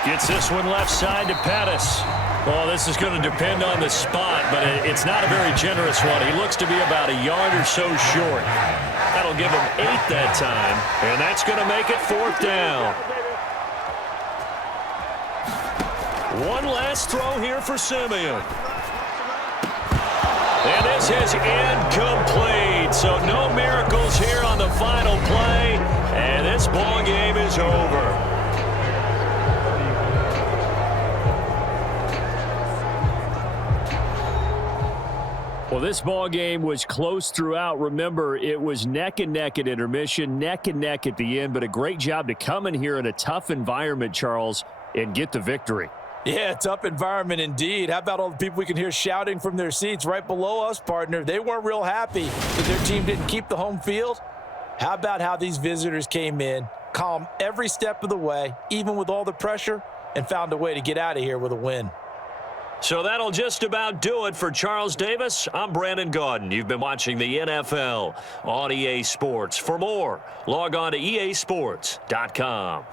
Gets this one left side to Pettis. Well, this is going to depend on the spot, but it's not a very generous one. He looks to be about a yard or so short. That'll give him 8 that time, and that's going to make it 4th down. One last throw here for Simeon. And this is incomplete. So no miracles here on the final play. And this ball game is over. Well, this ball game was close throughout. Remember, it was neck and neck at intermission, neck and neck at the end. But a great job to come in here in a tough environment, Charles, and get the victory. Yeah, tough environment indeed. How about all the people we can hear shouting from their seats right below us, partner? They weren't real happy that their team didn't keep the home field. How about how these visitors came in, calm every step of the way, even with all the pressure, and found a way to get out of here with a win. So that'll just about do it for Charles Davis. I'm Brandon Gaudin. You've been watching the NFL on EA Sports. For more, log on to easports.com.